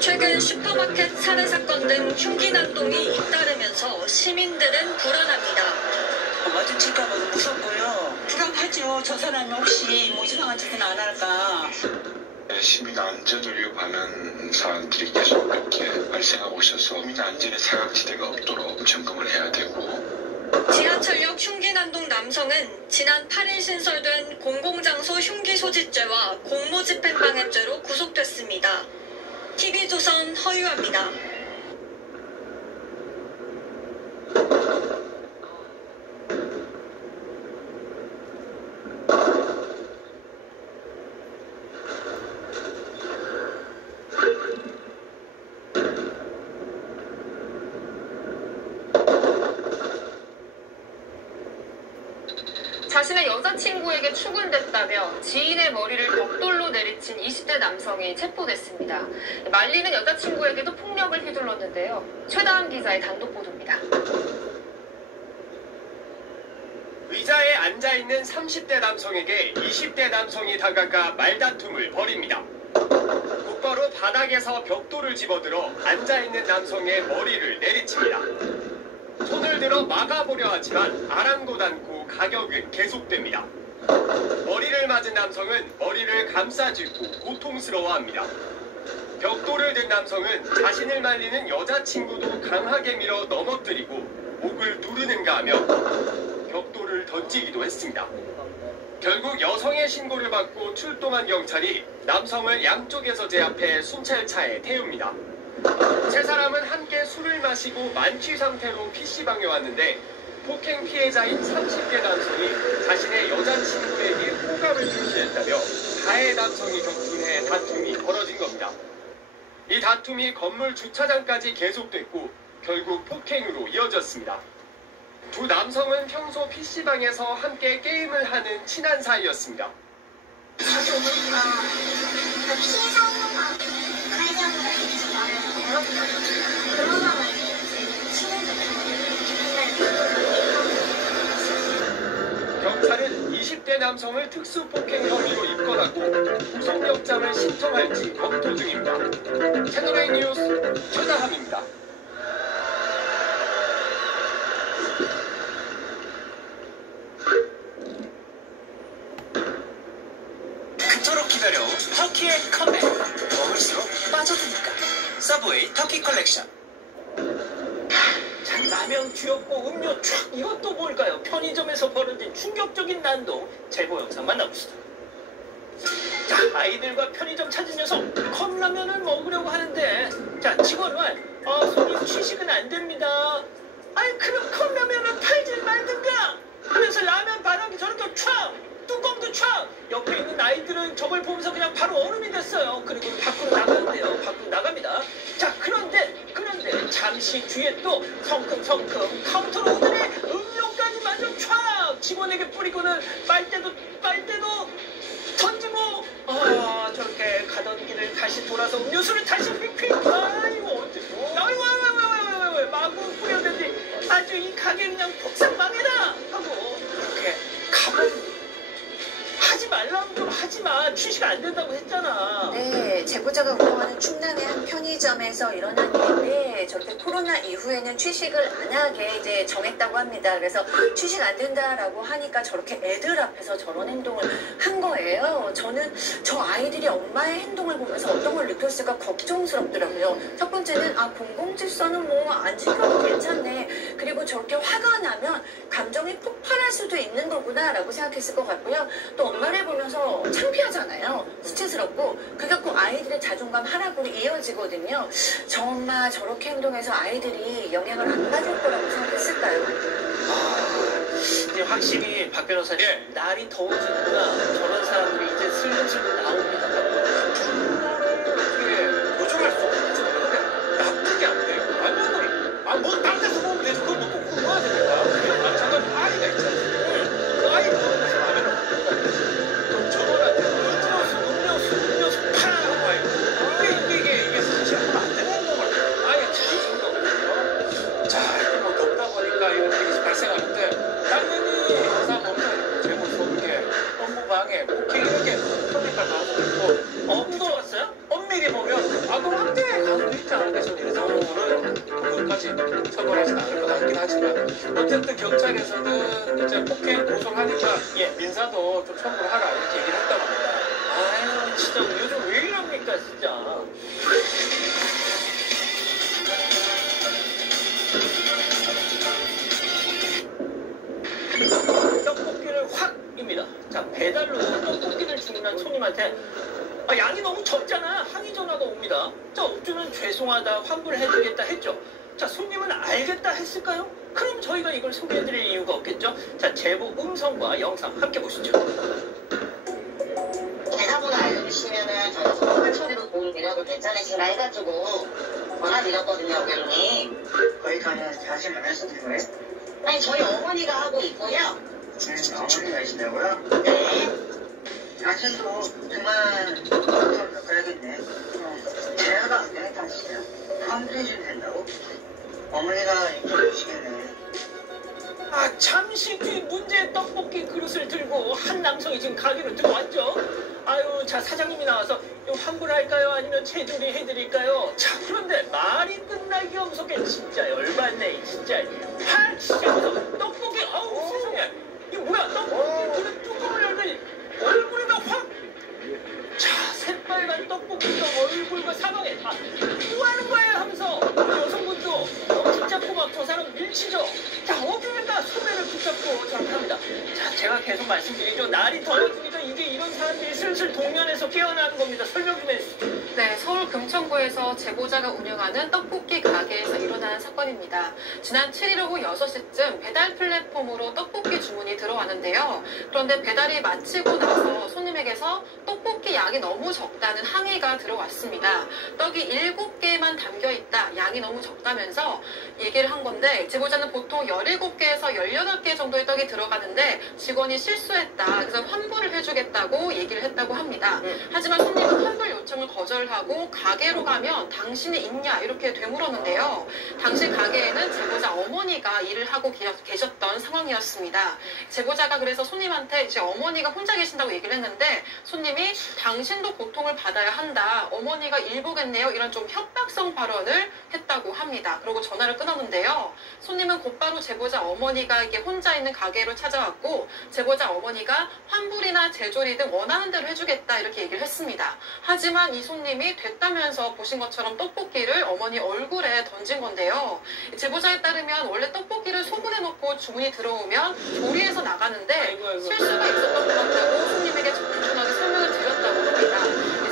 최근 슈퍼마켓 살해 사건 등 흉기 난동이 잇따르면서 시민들은 불안합니다. 마주칠까봐 무섭고요. 불안하죠. 저 사람이 혹시 뭐 이상한 짓은 안 할까. 시민 안전을 위협하는 사안들이 계속 이렇게 발생하고 있어서 시민 안전의 사각지대가 없도록 점검을 해야 되고. 지하철역 흉기난동 남성은 지난 8일 신설된 공공장소 흉기 소지죄와 공무집행방해죄로 구속됐습니다. TV조선 허유아입니다. 자신의 여자친구에게 추근됐다며 지인의 머리를 벽돌로 내리친 20대 남성이 체포됐습니다. 말리는 여자친구에게도 폭력을 휘둘렀는데요. 최다은 기자의 단독 보도입니다. 의자에 앉아있는 30대 남성에게 20대 남성이 다가가 말다툼을 벌입니다. 곧바로 바닥에서 벽돌을 집어들어 앉아있는 남성의 머리를 내리칩니다. 손을 들어 막아보려 하지만 아랑곳않고 가격은 계속됩니다. 머리를 맞은 남성은 머리를 감싸쥐고 고통스러워합니다. 벽돌을 든 남성은 자신을 말리는 여자친구도 강하게 밀어 넘어뜨리고 목을 누르는가 하며 벽돌을 던지기도 했습니다. 결국 여성의 신고를 받고 출동한 경찰이 남성을 양쪽에서 제압해 순찰차에 태웁니다. 세 사람은 함께 술을 마시고 만취 상태로 PC방에 왔는데 폭행 피해자인 30대 남성이 자신의 여자친구에게 호감을 표시했다며 가해 남성이 격분해 다툼이 벌어진 겁니다. 이 다툼이 건물 주차장까지 계속됐고 결국 폭행으로 이어졌습니다. 두 남성은 평소 PC방에서 함께 게임을 하는 친한 사이였습니다. 경찰은 20대 남성을 특수폭행 혐의로 입건하고 구속영장을 신청할지 검토 중입니다. 채널A 뉴스 최다함입니다. 그토록 기다려온 터키의 컴백. 먹을수록 빠져드니까. 서브웨이 터키 컬렉션. 자, 라면 귀엽고 음료 촥 이것도 뭘까요? 편의점에서 벌어진 충격적인 난동 제보 영상 만나봅시다. 자, 아이들과 편의점 찾은 녀석 컵라면을 먹으려고 하는데 자, 직원은 손님 취식은 안 됩니다. 아니 그럼 컵라면을 팔질 말든가 하면서 라면 바닥에 저렇게 촥 뚜껑도 촥 옆에 있는 아이들은 저걸 보면서 그냥 바로 얼음이 됐어요. 그리고 밖으로 나가는데요. 밖으로 나갑니다. 자, 그런데 잠시 뒤에 또 성큼성큼 카운터로 오더니 음료까지 마저 촥 직원에게 뿌리고는 빨대도 던지고 저렇게 가던 길을 다시 돌아서 음료수를 다시 휙휙 아이고 마구 뿌려대더니 아주 이 가게 그냥 폭삭망해라 하고 그렇게 가버립니다. 하지 말라면 좀 하지마. 취식 안 된다고 했잖아. 네, 제보자가 운영하는 충남의 한 편의점에서 일어난 일인데 저렇게 코로나 이후에는 취식을 안 하게 이제 정했다고 합니다. 그래서 취식 안 된다라고 하니까 저렇게 애들 앞에서 저런 행동을 한 거예요. 저는 저 아이들이 엄마의 행동을 보면서 어떤 걸 느꼈을까 걱정스럽더라고요. 첫 번째는 공공질서는 뭐 안 지켜도 괜찮네. 그리고 저렇게 화가 나면 감정이 폭발할 수도 있는 거구나라고 생각했을 것 같고요. 또 엄마를 보면서 창피하잖아요. 수치스럽고 그게 꼭 아이들의 자존감 하락으로 이어지거든요. 저 엄마 저렇게 행동해서 아이들이 영향을 안 받을 거라고 생각했을까요? 이제 확실히 박 변호사님 날이 더워지니까 저런 사람들이 이제 슬슬 나옵니다. 중간을 어떻게 보정할 수 없죠. 납득이 안 돼요. 아니면 뭐 딴 데서 보면 되지. 그걸 뭐 꼭 굶어야 됩니까? 마찬가지로 아이가 있지 않습니까? 그 아이 보면서 라면을 저거한테 음료수 파 하고 아이고 이게 사실 하면 안 되는 행동을 아예 자주 거거든요. 자, 이거 뭐 덥다 보니까 이런 일이 발생하는데 당연히 항상 없는 제보 속에 업무방해, 폭행 이렇게 터니까 처벌하진 않을 것 같긴 하지만 어쨌든 경찰에서는 이제 폭행 고소를 하니까 민사도 좀 청구를 하라 이렇게 얘기를 했다고 합니다. 아유 진짜 요즘 왜 이럽니까 진짜. 떡볶이를 확입니다. 자 배달로 떡볶이를 주문한 손님한테 양이 너무 적잖아 항의 전화가 옵니다. 자 업주는 죄송하다 환불해주겠다 했죠. 자 손님은 알겠다 했을까요? 그럼 저희가 이걸 소개해드릴 이유가 없겠죠. 자 제보 음성과 영상 함께 보시죠. 계좌번호 알려주시면은 저희가 소송할 처리로 도움 드려도 괜찮으신가 해가지고 전화 드렸거든요, 고객님. 거기 가면 다시 만날 수 있는 거예요? 아니 저희 어머니가 하고 있고요. 어머니가 계시다고요? 네. 당신도 그만 가야겠네. 대화가 안 되겠다 진짜. 환불해주면 된다고? 어머니가 인정해 주시겠네. 잠시 뒤 문제의 떡볶이 그릇을 들고 한 남성이 지금 가게로 들어왔죠. 아유 자 사장님이 나와서 환불할까요 아니면 체조리 해드릴까요? 자 그런데 말이 끝나기 엄속해. 진짜 열받네 진짜. 진짜 떡볶이 아우 세상에 이거 뭐야 떡볶이 그릇 뚜껑을 열더니 얼굴에다 확. 자 새빨간 떡볶이가 얼굴과 사방에 다 뭐하는 거예요 하면서 여성분도 붙잡고 막 저 사람 밀치죠. 자 어디에다 소매를 붙잡고 저렇게 합니다. 자 제가 계속 말씀드리죠. 날이 더워지니까 이게 이런 사람들이 슬슬 동면에서 깨어나는 겁니다. 설명 좀 해주시죠. 네, 서울 금천구에서 제보자가 운영하는 떡볶이 가게에서 일어난 사건입니다. 지난 7일 오후 6시쯤 배달 플랫폼으로 떡볶이 주문이 들어왔는데요. 그런데 배달이 마치고 나서 손님에게서 떡볶이 양이 너무 적다는 항의가 들어왔습니다. 떡이 7개만 담겨있다, 양이 너무 적다면서 얘기를 한 건데 제보자는 보통 17개에서 18개 정도의 떡이 들어가는데 직원이 실수했다, 그래서 환불을 해주겠다고 얘기를 했다고 합니다. 하지만 손님은 환불 요청을 거절하고 가게로 가면 당신이 있냐 이렇게 되물었는데요. 당시 가게에는 제보자 어머니가 일을 하고 계셨던 상황이었습니다. 제보자가 그래서 손님한테 이제 어머니가 혼자 계신다고 얘기를 했는데 손님이 당신도 고통을 받아야 한다, 어머니가 일 보겠네요, 이런 좀 협박성 발언을 했다고 합니다. 그리고 전화를 끊었는데요. 손님은 곧바로 제보자 어머니가 이게 혼자 있는 가게로 찾아왔고 제보자 어머니가 환불이나 제조리 등 원하는 대로 해주겠다 이렇게 얘기를 했습니다. 하지만 이 손님이 됐다면서 보신 것처럼 떡볶이를 어머니 얼굴에 던진 건데요. 제보자에 따르면 원래 떡볶이를 소분해 놓고 주문이 들어오면 조리해서 나가는데 실수가 있었던 것 같다고 손님에게 정중하게 설명을 드렸다고 합니다.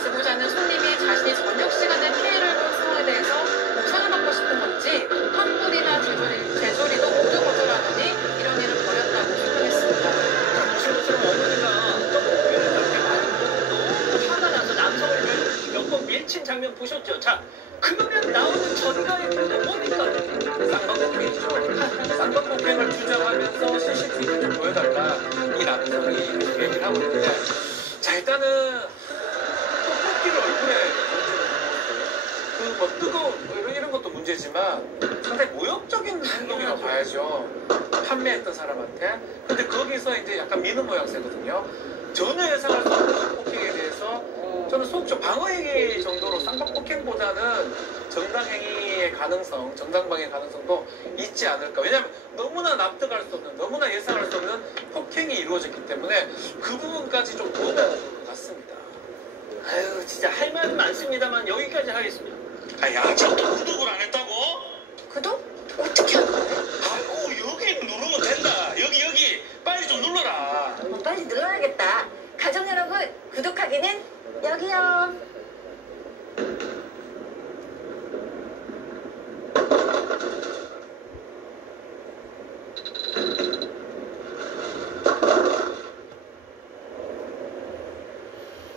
제보자는 손님이 자신이 저녁 시간에 피해를 본 상황에 대해서 보상을 받고 싶은 건지 환불이나 제조리도 모두 거절하더니 이런 일을 벌였다고 설명했습니다. 어머니가 떡볶이를 그렇게 많이 먹고 화가 나서 남성을 몇 번 밀친 장면 보셨죠? 자, 그러면 나오는 전가의 표는 뭡니까? 쌍방폭행이죠. 쌍방폭행을 주장하면서 CCTV 좀 보여달라 이 남성이 얘기를 하고 있는데 자 일단은 떡볶이를 얼굴에 그 뭐 뜨거운 이런 것도 문제지만 상당히 모욕적인 행동이라고 봐야죠. 판매했던 사람한테. 근데 거기서 이제 약간 미는 모양새거든요. 전혀 예상할 수 없는 폭행에 대해서 저는 소극적 방어행위 정도로 쌍방폭행보다는 정당행위의 가능성, 정당방위의 가능성도 있지 않을까. 왜냐하면 너무나 납득할 수 없는, 너무나 예상할 수 없는 폭행이 이루어졌기 때문에 그 부분까지 좀 보면 좋을 것 같습니다. 아유 진짜 할 말은 많습니다만 여기까지 하겠습니다. 양쪽도 구독을 안 했다고? 구독? 어떻게 하는 거야? 아이고 여기 누르면 된다. 여기 빨리 좀 눌러라. 빨리 눌러야겠다. 가족 여러분, 구독하기는 여기요.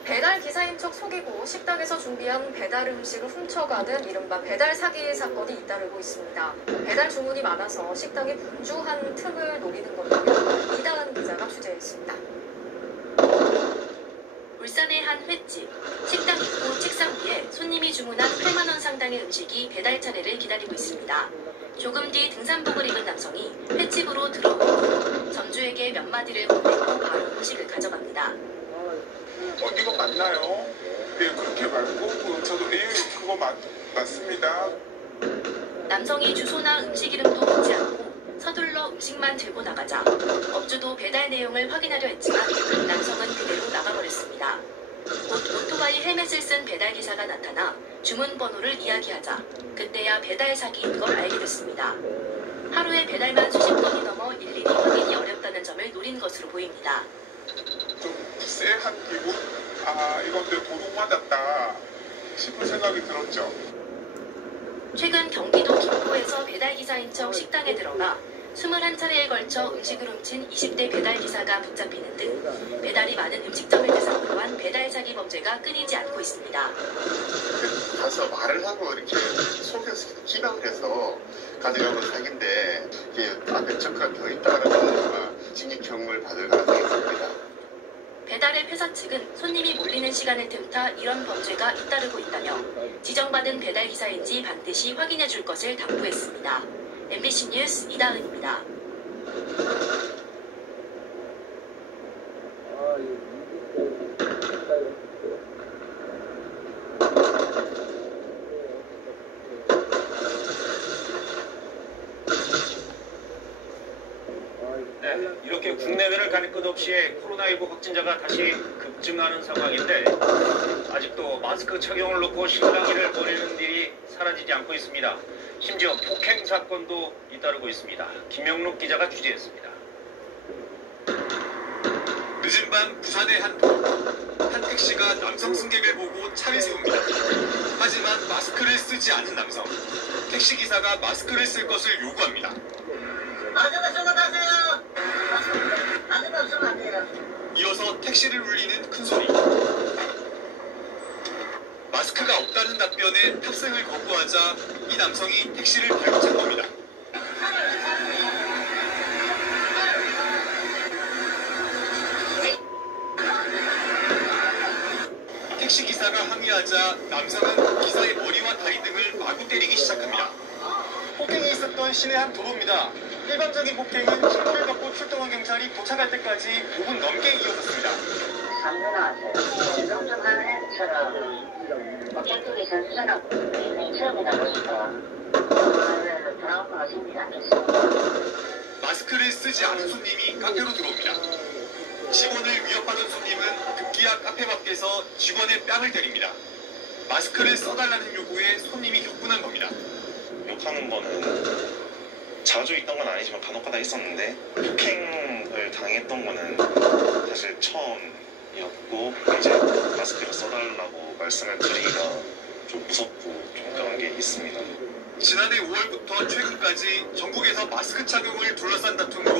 배달 기사인 척 속이고 식당에서 준비한 배달 음식을 훔쳐가는 이른바 배달 사기 사건이 잇따르고 있습니다. 배달 주문이 많아서 식당이 분주한 틈을 노리는 건데요. 이다은 기자가 취재했습니다. 울산의 한 횟집. 식당 입구 책상 위에 손님이 주문한 8만 원 상당의 음식이 배달 차례를 기다리고 있습니다. 조금 뒤 등산복을 입은 남성이 횟집으로 들어오고 점주에게 몇 마디를 건네고 바로 음식을 가져갑니다. 이거 맞나요? 네, 그렇게 말고 저도 그거 맞습니다. 남성이 주소나 음식 이름도 묻지 않고 서둘러 음식만 들고 나가자 업주도 배달 내용을 확인하려 했지만 남성은 그대로 나가버렸습니다. 곧 오토바이 헬멧을 쓴 배달기사가 나타나 주문 번호를 이야기하자 그때야 배달 사기인 걸 알게 됐습니다. 하루에 배달만 수십 건이 넘어 일일이 확인이 어렵다는 점을 노린 것으로 보입니다. 좀 쎄한 기분? 아, 이건 내 도둑 맞았다 싶은 생각이 들었죠. 최근 경기도 김포에서 배달기사인 척 식당에 들어가 21차례에 걸쳐 음식을 훔친 20대 배달기사가 붙잡히는 등 배달이 많은 음식점을 대상으로 한 배달 사기 범죄가 끊이지 않고 있습니다. 가서 말을 하고 이렇게 속여서 기각을 해서 가져가고 사기인데 이게 앞에 적가 더 있다 그러면 징역형을 받을 가능성이 있습니다. 배달앱 회사 측은 손님이 몰리는 시간을 틈타 이런 범죄가 잇따르고 있다며 지정받은 배달기사인지 반드시 확인해 줄 것을 당부했습니다. MBC 뉴스 이다은입니다. 네, 이렇게 국내외를 가릴 것 없이 코로나19 확진자가 다시 급증하는 상황인데 아직도 마스크 착용을 놓고 실랑이를 벌이는 일이 사라지지 않고 있습니다. 심지어 폭행 사건도 잇따르고 있습니다. 김영록 기자가 취재했습니다. 늦은 밤 부산의 한 택시가 남성 승객을 보고 차를 세웁니다. 하지만 마스크를 쓰지 않은 남성. 택시기사가 마스크를 쓸 것을 요구합니다. 마스크 쓰고 타세요. 마스크 없으면 안 돼요. 이어서 택시를 울리는 큰 소리. 마스크가 없다는 답변에 탑승을 거부하자 이 남성이 택시를 발고 찬 겁니다. 택시기사가 항의하자 남성은 기사의 머리와 다리 등을 마구 때리기 시작합니다. 폭행이 있었던 시내 한 도로입니다. 일반적인 폭행은 신고를 받고 출동한 경찰이 도착할 때까지 5분 넘게 이어졌습니다. 3분 나왔어요. 정정하는 어쨌든 선수들하고 처음이다 보니까 드라마가 생기지 않겠습니다. 마스크를 쓰지 않은 손님이 카페로 들어옵니다. 직원을 위협하던 손님은 급기야 카페 밖에서 직원의 뺨을 때립니다. 마스크를 써달라는 요구에 손님이 격분한 겁니다. 욕하는 거는 자주 있던 건 아니지만 간혹가다 있었는데 폭행을 당했던 거는 사실 처음이었고 이제 마스크를 써달라고 말씀을 드리기가 좀 무섭고 좀 그런 게 있습니다. 지난해 5월부터 최근까지 전국에서 마스크 착용을 둘러싼 다툼으로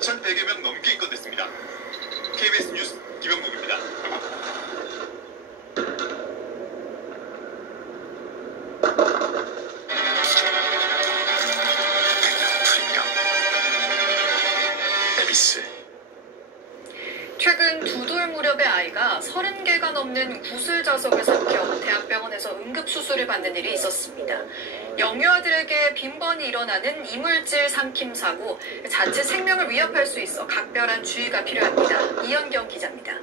2,100여 명 넘게 입건됐습니다. KBS 뉴스 김영국입니다. 최근 두 돌 무렵의 아이가 30개가 넘는 구슬 자석을 삼켜 대학병원에서 응급수술을 받는 일이 있었습니다. 영유아들에게 빈번히 일어나는 이물질 삼킴 사고, 자칫 생명을 위협할 수 있어 각별한 주의가 필요합니다. 이현경 기자입니다.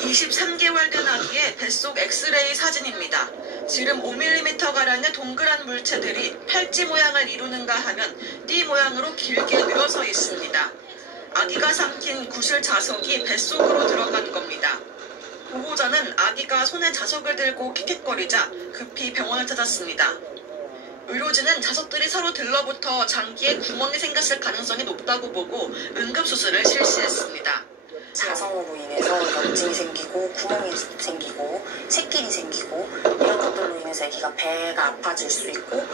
23개월 된 아기의 뱃속 엑스레이 사진입니다. 지름 5mm가량의 동그란 물체들이 팔찌 모양을 이루는가 하면 띠 모양으로 길게 늘어서 있습니다. 아기가 삼킨 구슬 자석이 뱃속으로 들어간 겁니다. 보호자는 아기가 손에 자석을 들고 킥킥거리자 급히 병원을 찾았습니다. 의료진은 자석들이 서로 들러붙어 장기에 구멍이 생겼을 가능성이 높다고 보고 응급수술을 실시했습니다. 자성으로 인해서 염증이 생기고 구멍이 생기고 새끼리 생기고 이런 것들로 인해서 아기가 배가 아파질 수 있고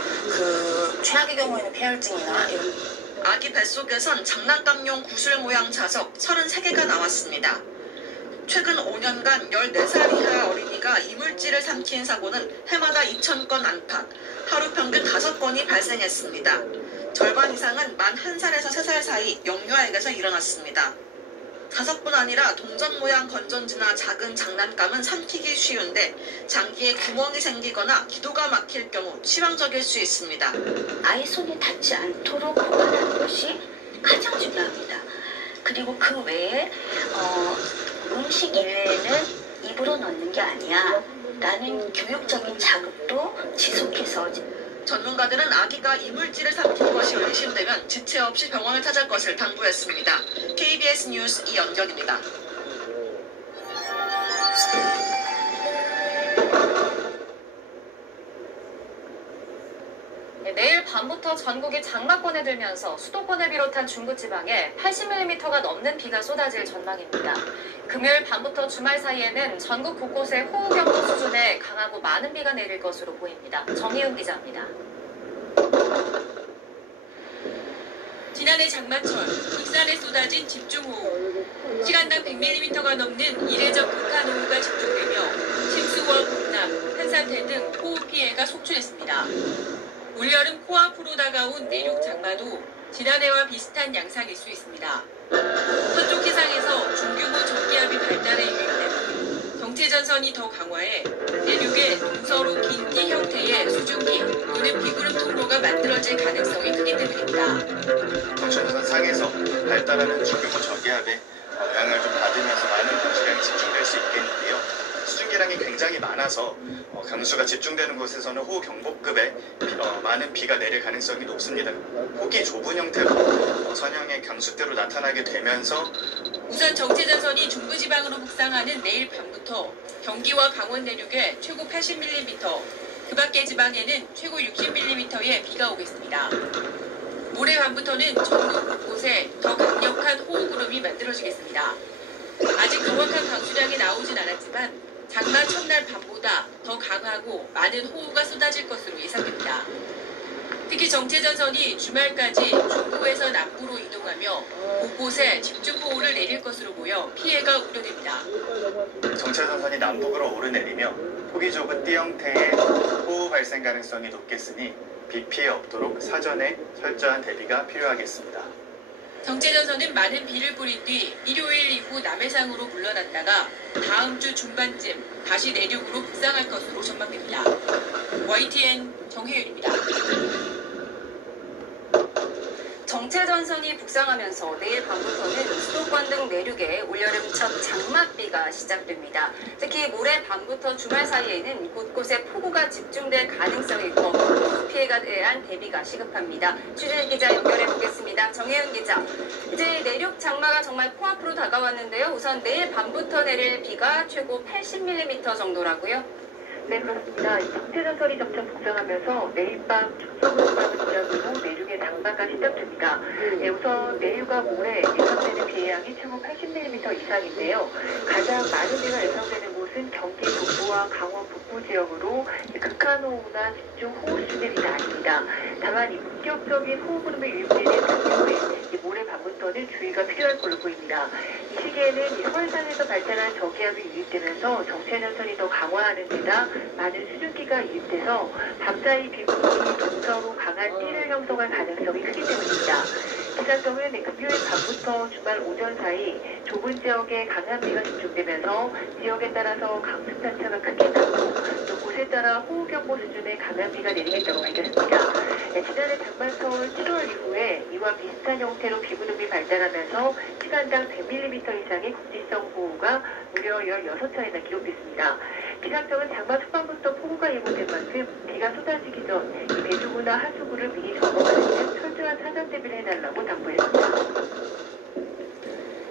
최악의 경우에는 폐혈증이나 이런. 아기 뱃속에선 장난감용 구슬 모양 자석 33개가 나왔습니다. 최근 5년간 14살 이하 어린이가 이물질을 삼킨 사고는 해마다 2,000건 안팎, 하루 평균 5건이 발생했습니다. 절반 이상은 만 1살에서 3살 사이 영유아에게서 일어났습니다. 자석뿐 아니라 동전 모양 건전지나 작은 장난감은 삼키기 쉬운데 장기에 구멍이 생기거나 기도가 막힐 경우 치명적일 수 있습니다. 아이 손이 닿지 않도록 보관하는 것이 가장 중요합니다. 그리고 그 외에 음식 이외에는 입으로 넣는 게 아니야. 라는 교육적인 자극도 지속해서 전문가들은 아기가 이물질을 삼킨 것이 의심되면 지체 없이 병원을 찾을 것을 당부했습니다. KBS 뉴스 이연경입니다. 내일 밤부터 전국이 장마권에 들면서 수도권을 비롯한 중부지방에 80mm가 넘는 비가 쏟아질 전망입니다. 금요일 밤부터 주말 사이에는 전국 곳곳에 호우경보 수준의 강하고 많은 비가 내릴 것으로 보입니다. 정희은 기자입니다. 지난해 장마철 익산에 쏟아진 집중호우. 시간당 100mm가 넘는 이례적 극한호우가 집중되며 침수와 공남, 한산태 등 호우 피해가 속출했습니다. 올여름 코앞으로 다가온 내륙 장마도 지난해와 비슷한 양상일 수 있습니다. 서쪽 해상에서 중규모 저기압이 발달해 유입되고 정체전선이 더 강화해 내륙에 동서로 긴 띠 형태의 수증기 또는 비구름 통로가 만들어질 가능성이 크기 때문입니다. 정체전선 상에서 발달하는 중규모 저기압에 영향을 좀 받으면서 많은 강수량이 집중될 수 있겠는데요. 수증기량이 굉장히 많아서 강수가 집중되는 곳에서는 호우경보급의 많은 비가 내릴 가능성이 높습니다. 폭이 좁은 형태로 선형의 강수대로 나타나게 되면서 우선 정체전선이 중부지방으로 북상하는 내일 밤부터 경기와 강원 내륙에 최고 80mm, 그 밖의 지방에는 최고 60mm의 비가 오겠습니다. 모레 밤부터는 전국 곳곳에 더 강력한 호우구름이 만들어지겠습니다. 아직 정확한 강수량이 나오진 않았지만 장마 첫날 밤보다 더 강하고 많은 호우가 쏟아질 것으로 예상됩니다. 특히 정체전선이 주말까지 중부에서 남부로 이동하며 곳곳에 집중호우를 내릴 것으로 보여 피해가 우려됩니다. 정체전선이 남북으로 오르내리며 폭이 좁은 띠 형태의 호우 발생 가능성이 높겠으니 비 피해 없도록 사전에 철저한 대비가 필요하겠습니다. 정체전선은 많은 비를 뿌린 뒤 일요일 이후 남해상으로 물러났다가 다음 주 중반쯤 다시 내륙으로 북상할 것으로 전망됩니다. YTN 정혜윤입니다. 정체전선이 북상하면서 내일 밤부터는 수도권 등 내륙에 올여름 첫 장맛비가 시작됩니다. 특히 모레 밤부터 주말 사이에는 곳곳에 폭우가 집중될 가능성이 있고 호우 피해에 대한 대비가 시급합니다. 취재 기자 연결해 보겠습니다. 정혜은 기자. 이제 내륙 장마가 정말 코앞으로 다가왔는데요. 우선 내일 밤부터 내릴 비가 최고 80mm 정도라고요? 네, 그렇습니다. 정체전선이 점점 북상하면서 내일 밤 중서부지방을 시작으로 내륙의 장마가 시작됩니다. 우선 내일과 모레 예상되는 비의 양이 최고 80mm 이상인데요. 가장 많은 비가 예상되는 곳은 경기 북부와 강원 북부 지역으로 극한호우나 집중호우 수준의 비는 아닙니다. 다만 본격적인 호우구름이 유입되는 경우에 모레 밤부터는 주의가 필요할 걸로 보입니다. 이 시기에는 서해상에서 발달한 저기압이 유입되면서 정체전선이 더 강화하는 데다 많은 수증기가 유입돼서 밤사이 비구름이 동서로 강한 띠를 형성할 가능성이 크기 때문입니다. 기상청은 금요일 밤부터 주말 오전 사이 좁은 지역에 강한 비가 집중되면서 지역에 따라서 강수 편차가 크게 나고 또 곳에 따라 호우경보 수준의 강한 비가 내리겠다고 밝혔습니다. 지난해 장마철 7월 이후에 이와 비슷한 형태로 비구름이 발달하면서 시간당 100mm 이상의 국지성 호우가 무려 16차례나 기록됐습니다. 기상청은 장마 초반부터 폭우가 예고된 만큼 비가 쏟아지기 전 배수구나 하수구를 미리 점검하는 등 철저한 사전 대비를 해달라고 당부했습니다.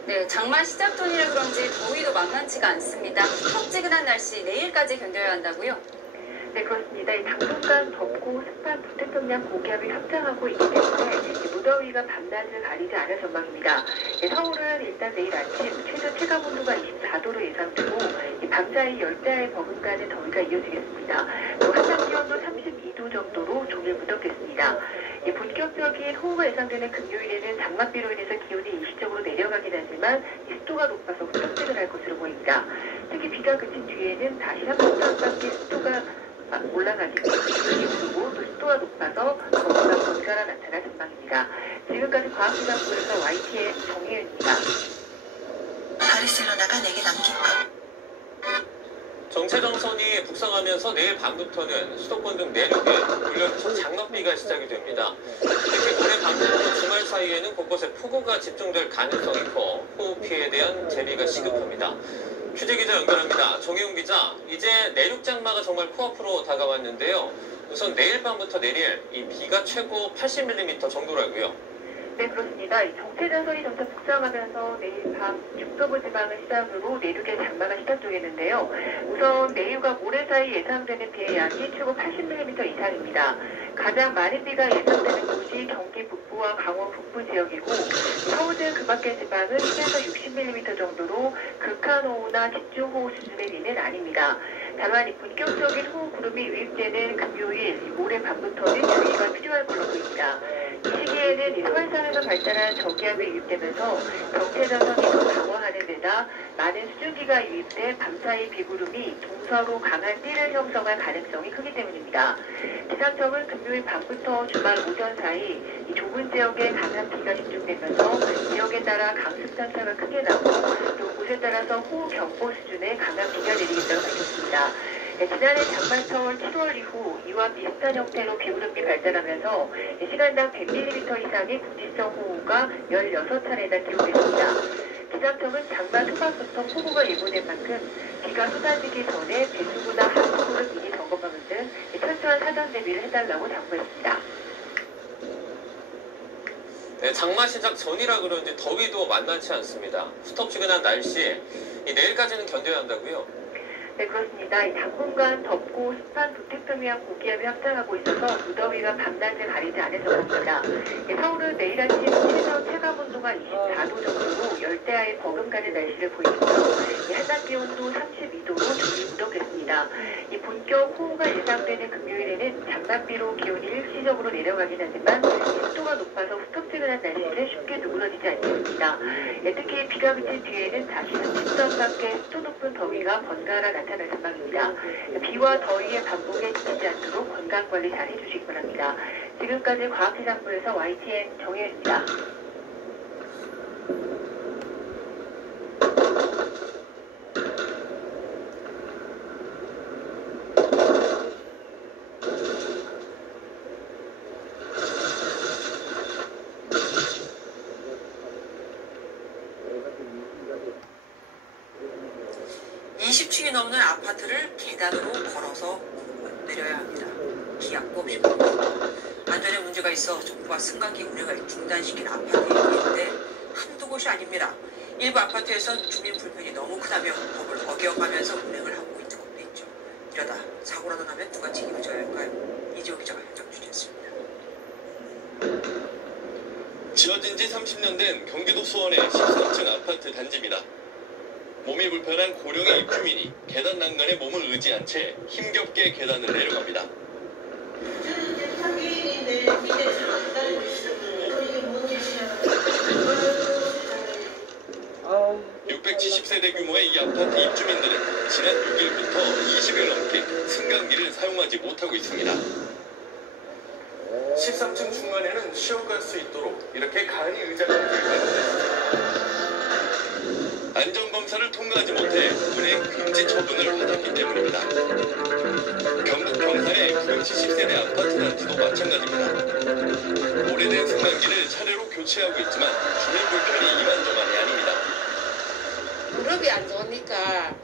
네, 장마 시작 전이라 그런지 더위도 만만치가 않습니다. 덥지근한 날씨 내일까지 견뎌야 한다고요? 네, 그렇습니다. 당분간 덥고 습한 북태평양 고기압이 확장하고 있기 때문에 무더위가 밤낮을 가리지 않을 전망입니다. 서울은 일단 내일 아침 최저 체감온도가 24도로 예상되고 밤사이 열대야에 버금가는 더위가 이어지겠습니다. 또 한낮 기온도 32도 정도로 종일 무덥겠습니다. 본격적인 호우가 예상되는 금요일에는 장맛비로 인해서 기온이 일시적으로 내려가긴 하지만 습도가 높아서 후덥지근할 할 것으로 보입니다. 특히 비가 그친 뒤에는 다시 3주 안팎의 습도가 올라가기 때문에 기온이 오르고 또 습도가 높아서 더위가 번갈아 나타날 전망입니다. 지금까지 과학기상부에서 YTN 정혜윤입니다. 바르셀로나가 내게 남긴 것. 정체전선이 북상하면서 내일 밤부터는 수도권 등 내륙에 올여름 첫 장맛비가 시작이 됩니다. 특히 모레 밤부터 주말 사이에는 곳곳에 폭우가 집중될 가능성이 커 호우 피해에 대한 대비가 시급합니다. 취재기자 연결합니다. 정혜웅 기자, 이제 내륙 장마가 정말 코앞으로 다가왔는데요. 우선 내일 밤부터 내릴 이 비가 최고 80mm 정도라고요. 네, 그렇습니다. 정체전선이 점차 북상하면서 내일 밤 중서부 지방을 시작으로 내륙의 장마가 시작되겠는데요. 우선 내일과 모레 사이 예상되는 비의 양이 최고 80mm 이상입니다. 가장 많은 비가 예상되는 곳이 경기 북부와 강원 북부 지역이고 서울 등 그 밖의 지방은 10에서 60mm 정도로 극한호우나 집중호우 수준의 비는 아닙니다. 다만 이 본격적인 호우 구름이 유입되는 금요일 모레 밤부터는 주의가 필요할 걸로 보입니다. 이 시기에는 이 서해상에서 발달한 저기압이 유입되면서 정체전선이 더 강화하는 데다 많은 수증기가 유입돼 밤사이 비구름이 동서로 강한 띠를 형성할 가능성이 크기 때문입니다. 기상청은 금요일 밤부터 주말 오전 사이 이 좁은 지역에 강한 비가 집중되면서 지역에 따라 강습 편차가 크게 나고 또 곳에 따라서 호우 경보 수준의 강한 비가 내리겠다고 밝혔습니다. 지난해 장마철 7월 이후 이와 비슷한 형태로 비구름이 발달하면서 시간당 100mm 이상의 국지성 호우가 16차례나 기록됐습니다. 기상청은 장마 초반부터 폭우가 예보된 만큼 비가 쏟아지기 전에 배수구나 하수구를 미리 점검하는 등 철저한 사전 대비를 해달라고 당부했습니다. 네, 장마 시작 전이라 그런지 더위도 만만치 않습니다. 후텁지근한 날씨, 내일까지는 견뎌야 한다고요? 네, 그렇습니다. 당분간 덥고 습한 도태평양 고기압이 확장하고 있어서 무더위가 밤낮을 가리지 않을 겁니다. 서울은 내일 아침 최저 체감온도가 24도 정도로 열대야의 버금가는 날씨를 보이면서 한낮 기온도 32도로 조금 무덥겠습니다. 이 본격 호우가 예상되는 금요일에는 장맛비로 기온이 일시적으로 내려가긴 하지만 습도가 높아서 후텁지근한 날씨는 쉽게 누그러지지 않습니다. 특히 비가 그친 뒤에는 다시 30도 밖에 습도 높은 더위가 번갈아 나타날 전망입니다. 비와 더위의 반복에 지치지 않도록 건강관리 잘 해주시기 바랍니다. 지금까지 과학기상부에서 YTN 정혜입니다. 층이 넘는 아파트를 계단으로 걸어서 내려야 합니다. 기약도 없이. 안전에 문제가 있어 정부가 승강기 운영을 중단시킨 아파트인데 한두 곳이 아닙니다. 일부 아파트에선 주민 불편이 너무 크다며 법을 어겨가면서 운행을 하고 있는 것도 있죠. 이러다 사고라도 나면 누가 책임을 져야 할까요? 이지호 기자가 현장 취재했습니다. 지어진 지 30년 된 경기도 수원의 13층 아파트 단지입니다. 몸이 불편한 고령의 입주민이 계단 난간에 몸을 의지한 채 힘겹게 계단을 내려갑니다. 670세대 규모의 이 아파트 입주민들은 지난 6일부터 20일 넘게 승강기를 사용하지 못하고 있습니다. 13층 중간에는 쉬어갈 수 있도록 이렇게 간이 의자가 마련됐습니다. 안전검사를 통과하지 못해 운행 금지 처분을 받았기 때문입니다. 경북 경산의 970세대 아파트 단지도 마찬가지입니다. 오래된 승강기를 차례로 교체하고 있지만 주민 불편이 이만저만이 아닙니다. 무릎이 안 좋으니까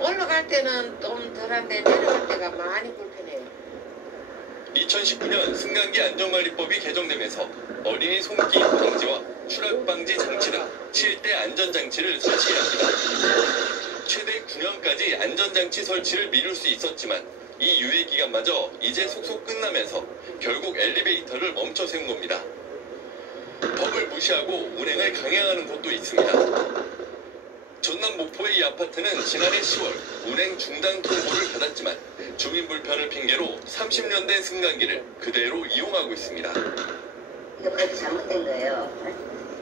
올라갈 때는 좀 덜한데 내려갈 때가 많이 불편해요. 2019년 승강기 안전관리법이 개정되면서 어린이 손길 방지와 추락 방지 장치 등 7대 안전장치를 설치해야 합니다. 최대 9년까지 안전장치 설치를 미룰 수 있었지만 이 유예기간마저 이제 속속 끝나면서 결국 엘리베이터를 멈춰 세운 겁니다. 법을 무시하고 운행을 강행하는 곳도 있습니다. 전남 목포의 이 아파트는 지난해 10월 운행 중단 통보를 받았지만 주민 불편을 핑계로 30년 된 승강기를 그대로 이용하고 있습니다. 이거 그렇게 잘못된 거예요.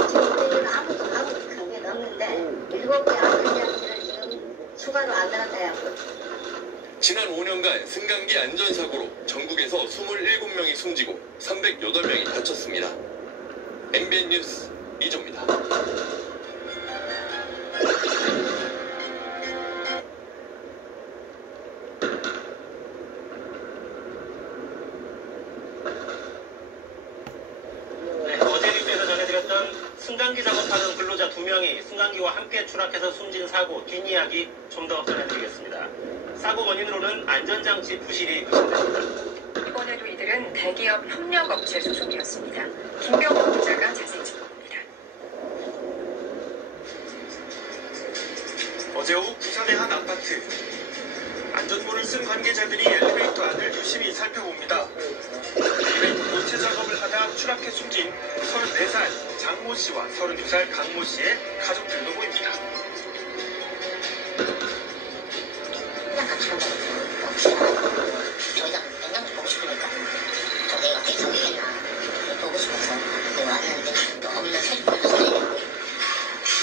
지금 우리가 아무 관계가 없는데 7개 안전장치를 지금 추가로 안 달았다고. 지난 5년간 승강기 안전사고로 전국에서 27명이 숨지고 308명이 다쳤습니다. MBN 뉴스 이조입니다. 어제 뉴스에서 전해드렸던 승강기 작업하는 근로자 근로자 2명이 승강기와 함께 추락해서 숨진 사고 뒷이야기 좀 더 전해드리겠습니다. 사고 원인으로는 안전장치 부실이 의심됩니다. 이번에도 이들은 대기업 협력업체 소속이었습니다. 김병호 기자가 자세히 짚어봅니다. 어제 오후 부산의 한 아파트. 안전모를 쓴 관계자들이 엘리베이터 안을 유심히 살펴봅니다. 엘리베이터 교체 작업을 하다 추락해 숨진 34살 장모 씨와 32살 강모 씨의 가족들도 보입니다. 약간 저희가 영양도 보고 싶으니까 저기 어떻게 저기겠나 보고 싶어서 왔는데 또 없는 사진들도 살리고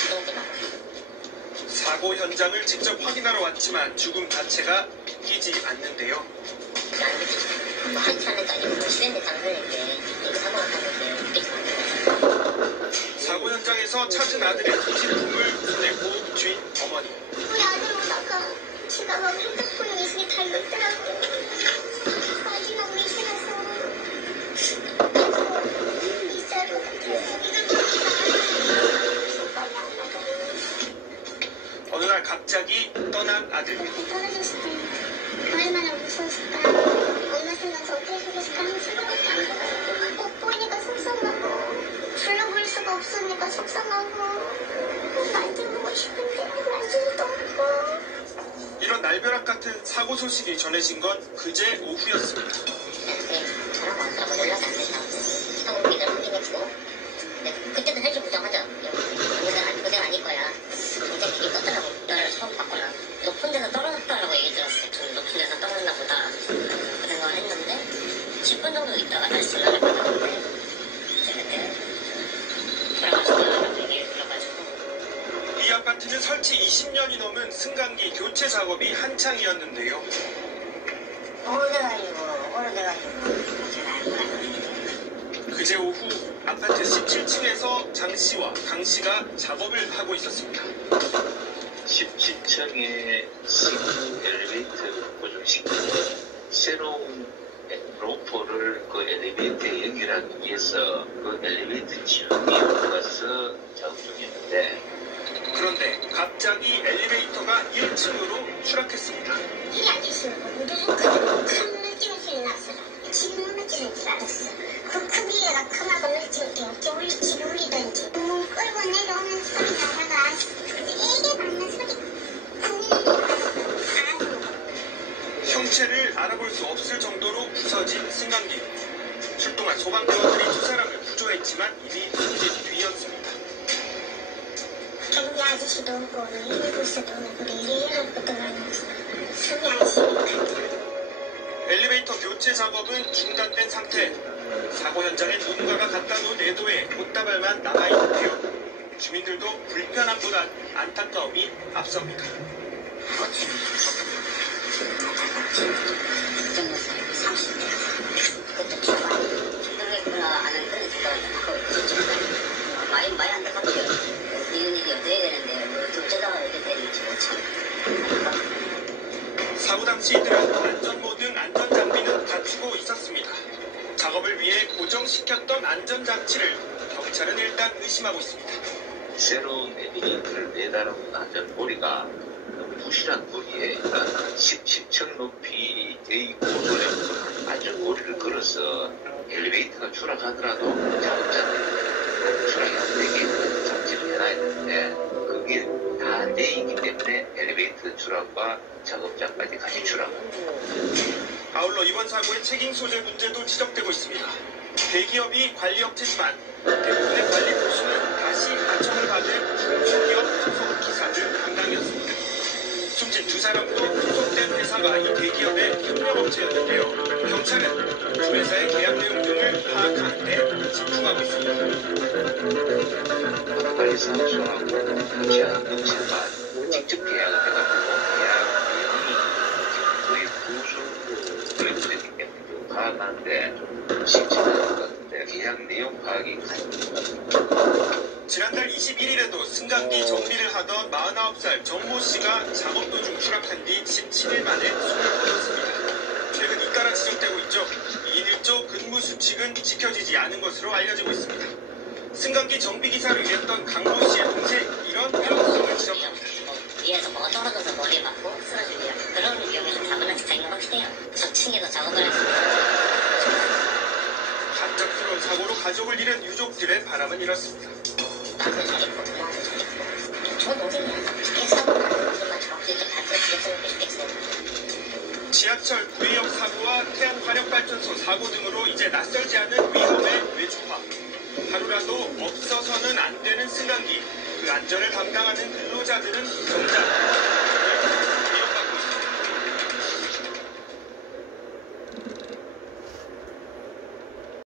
이런 게 많아요. 사고 현장을 직접 확인하러 왔지만 죽음 자체가 믿기지 않는데요. 뭐 한치 않는 게 아니고 시대인데 당선인데 이거 사고 났다는데 믿기지 않아요. 사고 현장에서 찾은 아들의 도시품을 손에 주인 어머니. 우리 아들 오다가 지가 핸드폰 위생이 달렸더라고. 마지막 위생에서 비쌀 것 같아서 어느 날 갑자기 떠난 아들. 떨어졌을 때 얼마나 무서웠을까. 엄마 생각 저 계속해서 가는 수밖에 안 보여요. 못 보이니까 속상하고 불러볼 수가 없으니까 속상하고 만져보고 싶은데 만질 수 없고. 이런 날벼락 같은 사고 소식이 전해진 건 그제 오후였습니다. 저랑 왔더라고 연락이 안 된다. 하고 우리가 확인했고 그때도 헬기 부정하죠. 고생 아닐 거야. 굉장히 되게 떴더라고. 나를 처음 봤거나 높은 데서 떨어졌다라고 얘기 들었어요. 좀 높은 데서 떨어졌나 보다. 그 생각을 했는데 10분 정도 있다가 다시 전화를 받았는데 그때 돌아가셨다라고 얘기를 들어가지고. 이 아파트는 설치 20년이 넘은 승강기 교체 작업이 한창이었는데요. 오래돼가지고 제가 알고 나거든요. 그제 오후 아파트 17층에서 장 씨와 강 씨가 작업을 하고 있었습니다. 17층에 신규 엘리베이터 고정시키고 새로운 로퍼를 그 엘리베이터에 연결하기 위해서 그 엘리베이터 지붕에 올라가서 작업 중이었는데 그런데 갑자기 엘리베이터가 1층으로 추락했습니다. 이 아저씨는 큰 물질이 났어. 지금 물질인 줄 알았어. 그 크기가 크나고 물질이 어째 울리지 울리던지 끌고 내려오는 소리 나다가 되게 많은 소리. 형체를 알아볼 수 없을 정도로 부서진 승강기. 출동한 소방대원들이 두 사람을 구조했지만 이미 숨진 뒤였습니다. 경비 아저씨도 오고 일부서도 오고 이런 것도 많이 소리 아저씨가 엘리베이터 교체 작업은 중단된 상태. 사고 현장엔 누군가가 갖다 놓은 애도에 꽃다발만 남아있는데요. 주민들도 불편함보단 안타까움이 앞섭니다. 많이 안타깝죠. 이런 일이 어떻게 되는데 둘째다가 이렇게 되는지 참. 사고 당시 이들은 안전모 등 안전장비는 갖추고 있었습니다. 작업을 위해 고정시켰던 안전장치를 경찰은 일단 의심하고 있습니다. 새로운 엘리베이터를 매달아온 안전고리가 부실한 고리에 17층 높이 대고도에 안전고리를 걸어서 엘리베이터가 추락하더라도 작업자들이 추락이 안 되게 장치를 해놔야 되는데 그게 다 안 돼 있기 때문에 엘리베이터 추락과 작업자까지 같이 추락합니다. 아울러 이번 사고의 책임 소재 문제도 지적되고 있습니다. 대기업이 관리업체지만 대부분의 관리 보수는 다시 하청을 받은 중소기업 소속 기사들 담당이었습니다. 숨진 두 사람도 소속된 회사가 이 대기업의 협력업체였는데요. 경찰은 두 회사의 계약 내용 등을 파악하는 데 집중하고 있습니다. 관리 사무소하고 같이 하는 업체가 직접 계약을 해가지고 계약 내용이 거의 부수 그래프되기 때문에 파악하는데 쉽지 않은 것 같은데 계약 내용 파악이 가능합니다. 지난달 21일에도 승강기 정비를 하던 49살 정모 씨가 작업 도중 추락한 뒤 17일 만에 숨을 거뒀습니다. 최근 잇따라 지적되고 있죠. 2인 1조 근무 수칙은 지켜지지 않은 것으로 알려지고 있습니다. 승강기 정비기사를 일했던 강모 씨의 동생 이런 위험성을 지적합니다. 위에서 뭐가 떨어져서 머리에 맞고 쓰러지고요. 그런 위험이 좀 다분한 직장인 것 확실해요. 저층에서 작업을 할 수 있어요. 갑작스러운 사고로 가족을 잃은 유족들의 바람은 이렇습니다. 남은 가족과 부모한테 잘했고 저 동생이야. 크게 사고 나는 것만 정확히 좀 다스렸으면 좋겠어요. 지하철 구의역 사고와 태양화력발전소 사고 등으로 이제 낯설지 않은 위험의 외주화. 하루라도 없어서는 안 되는 승강기. 그 안전을 담당하는 근로자들은 정작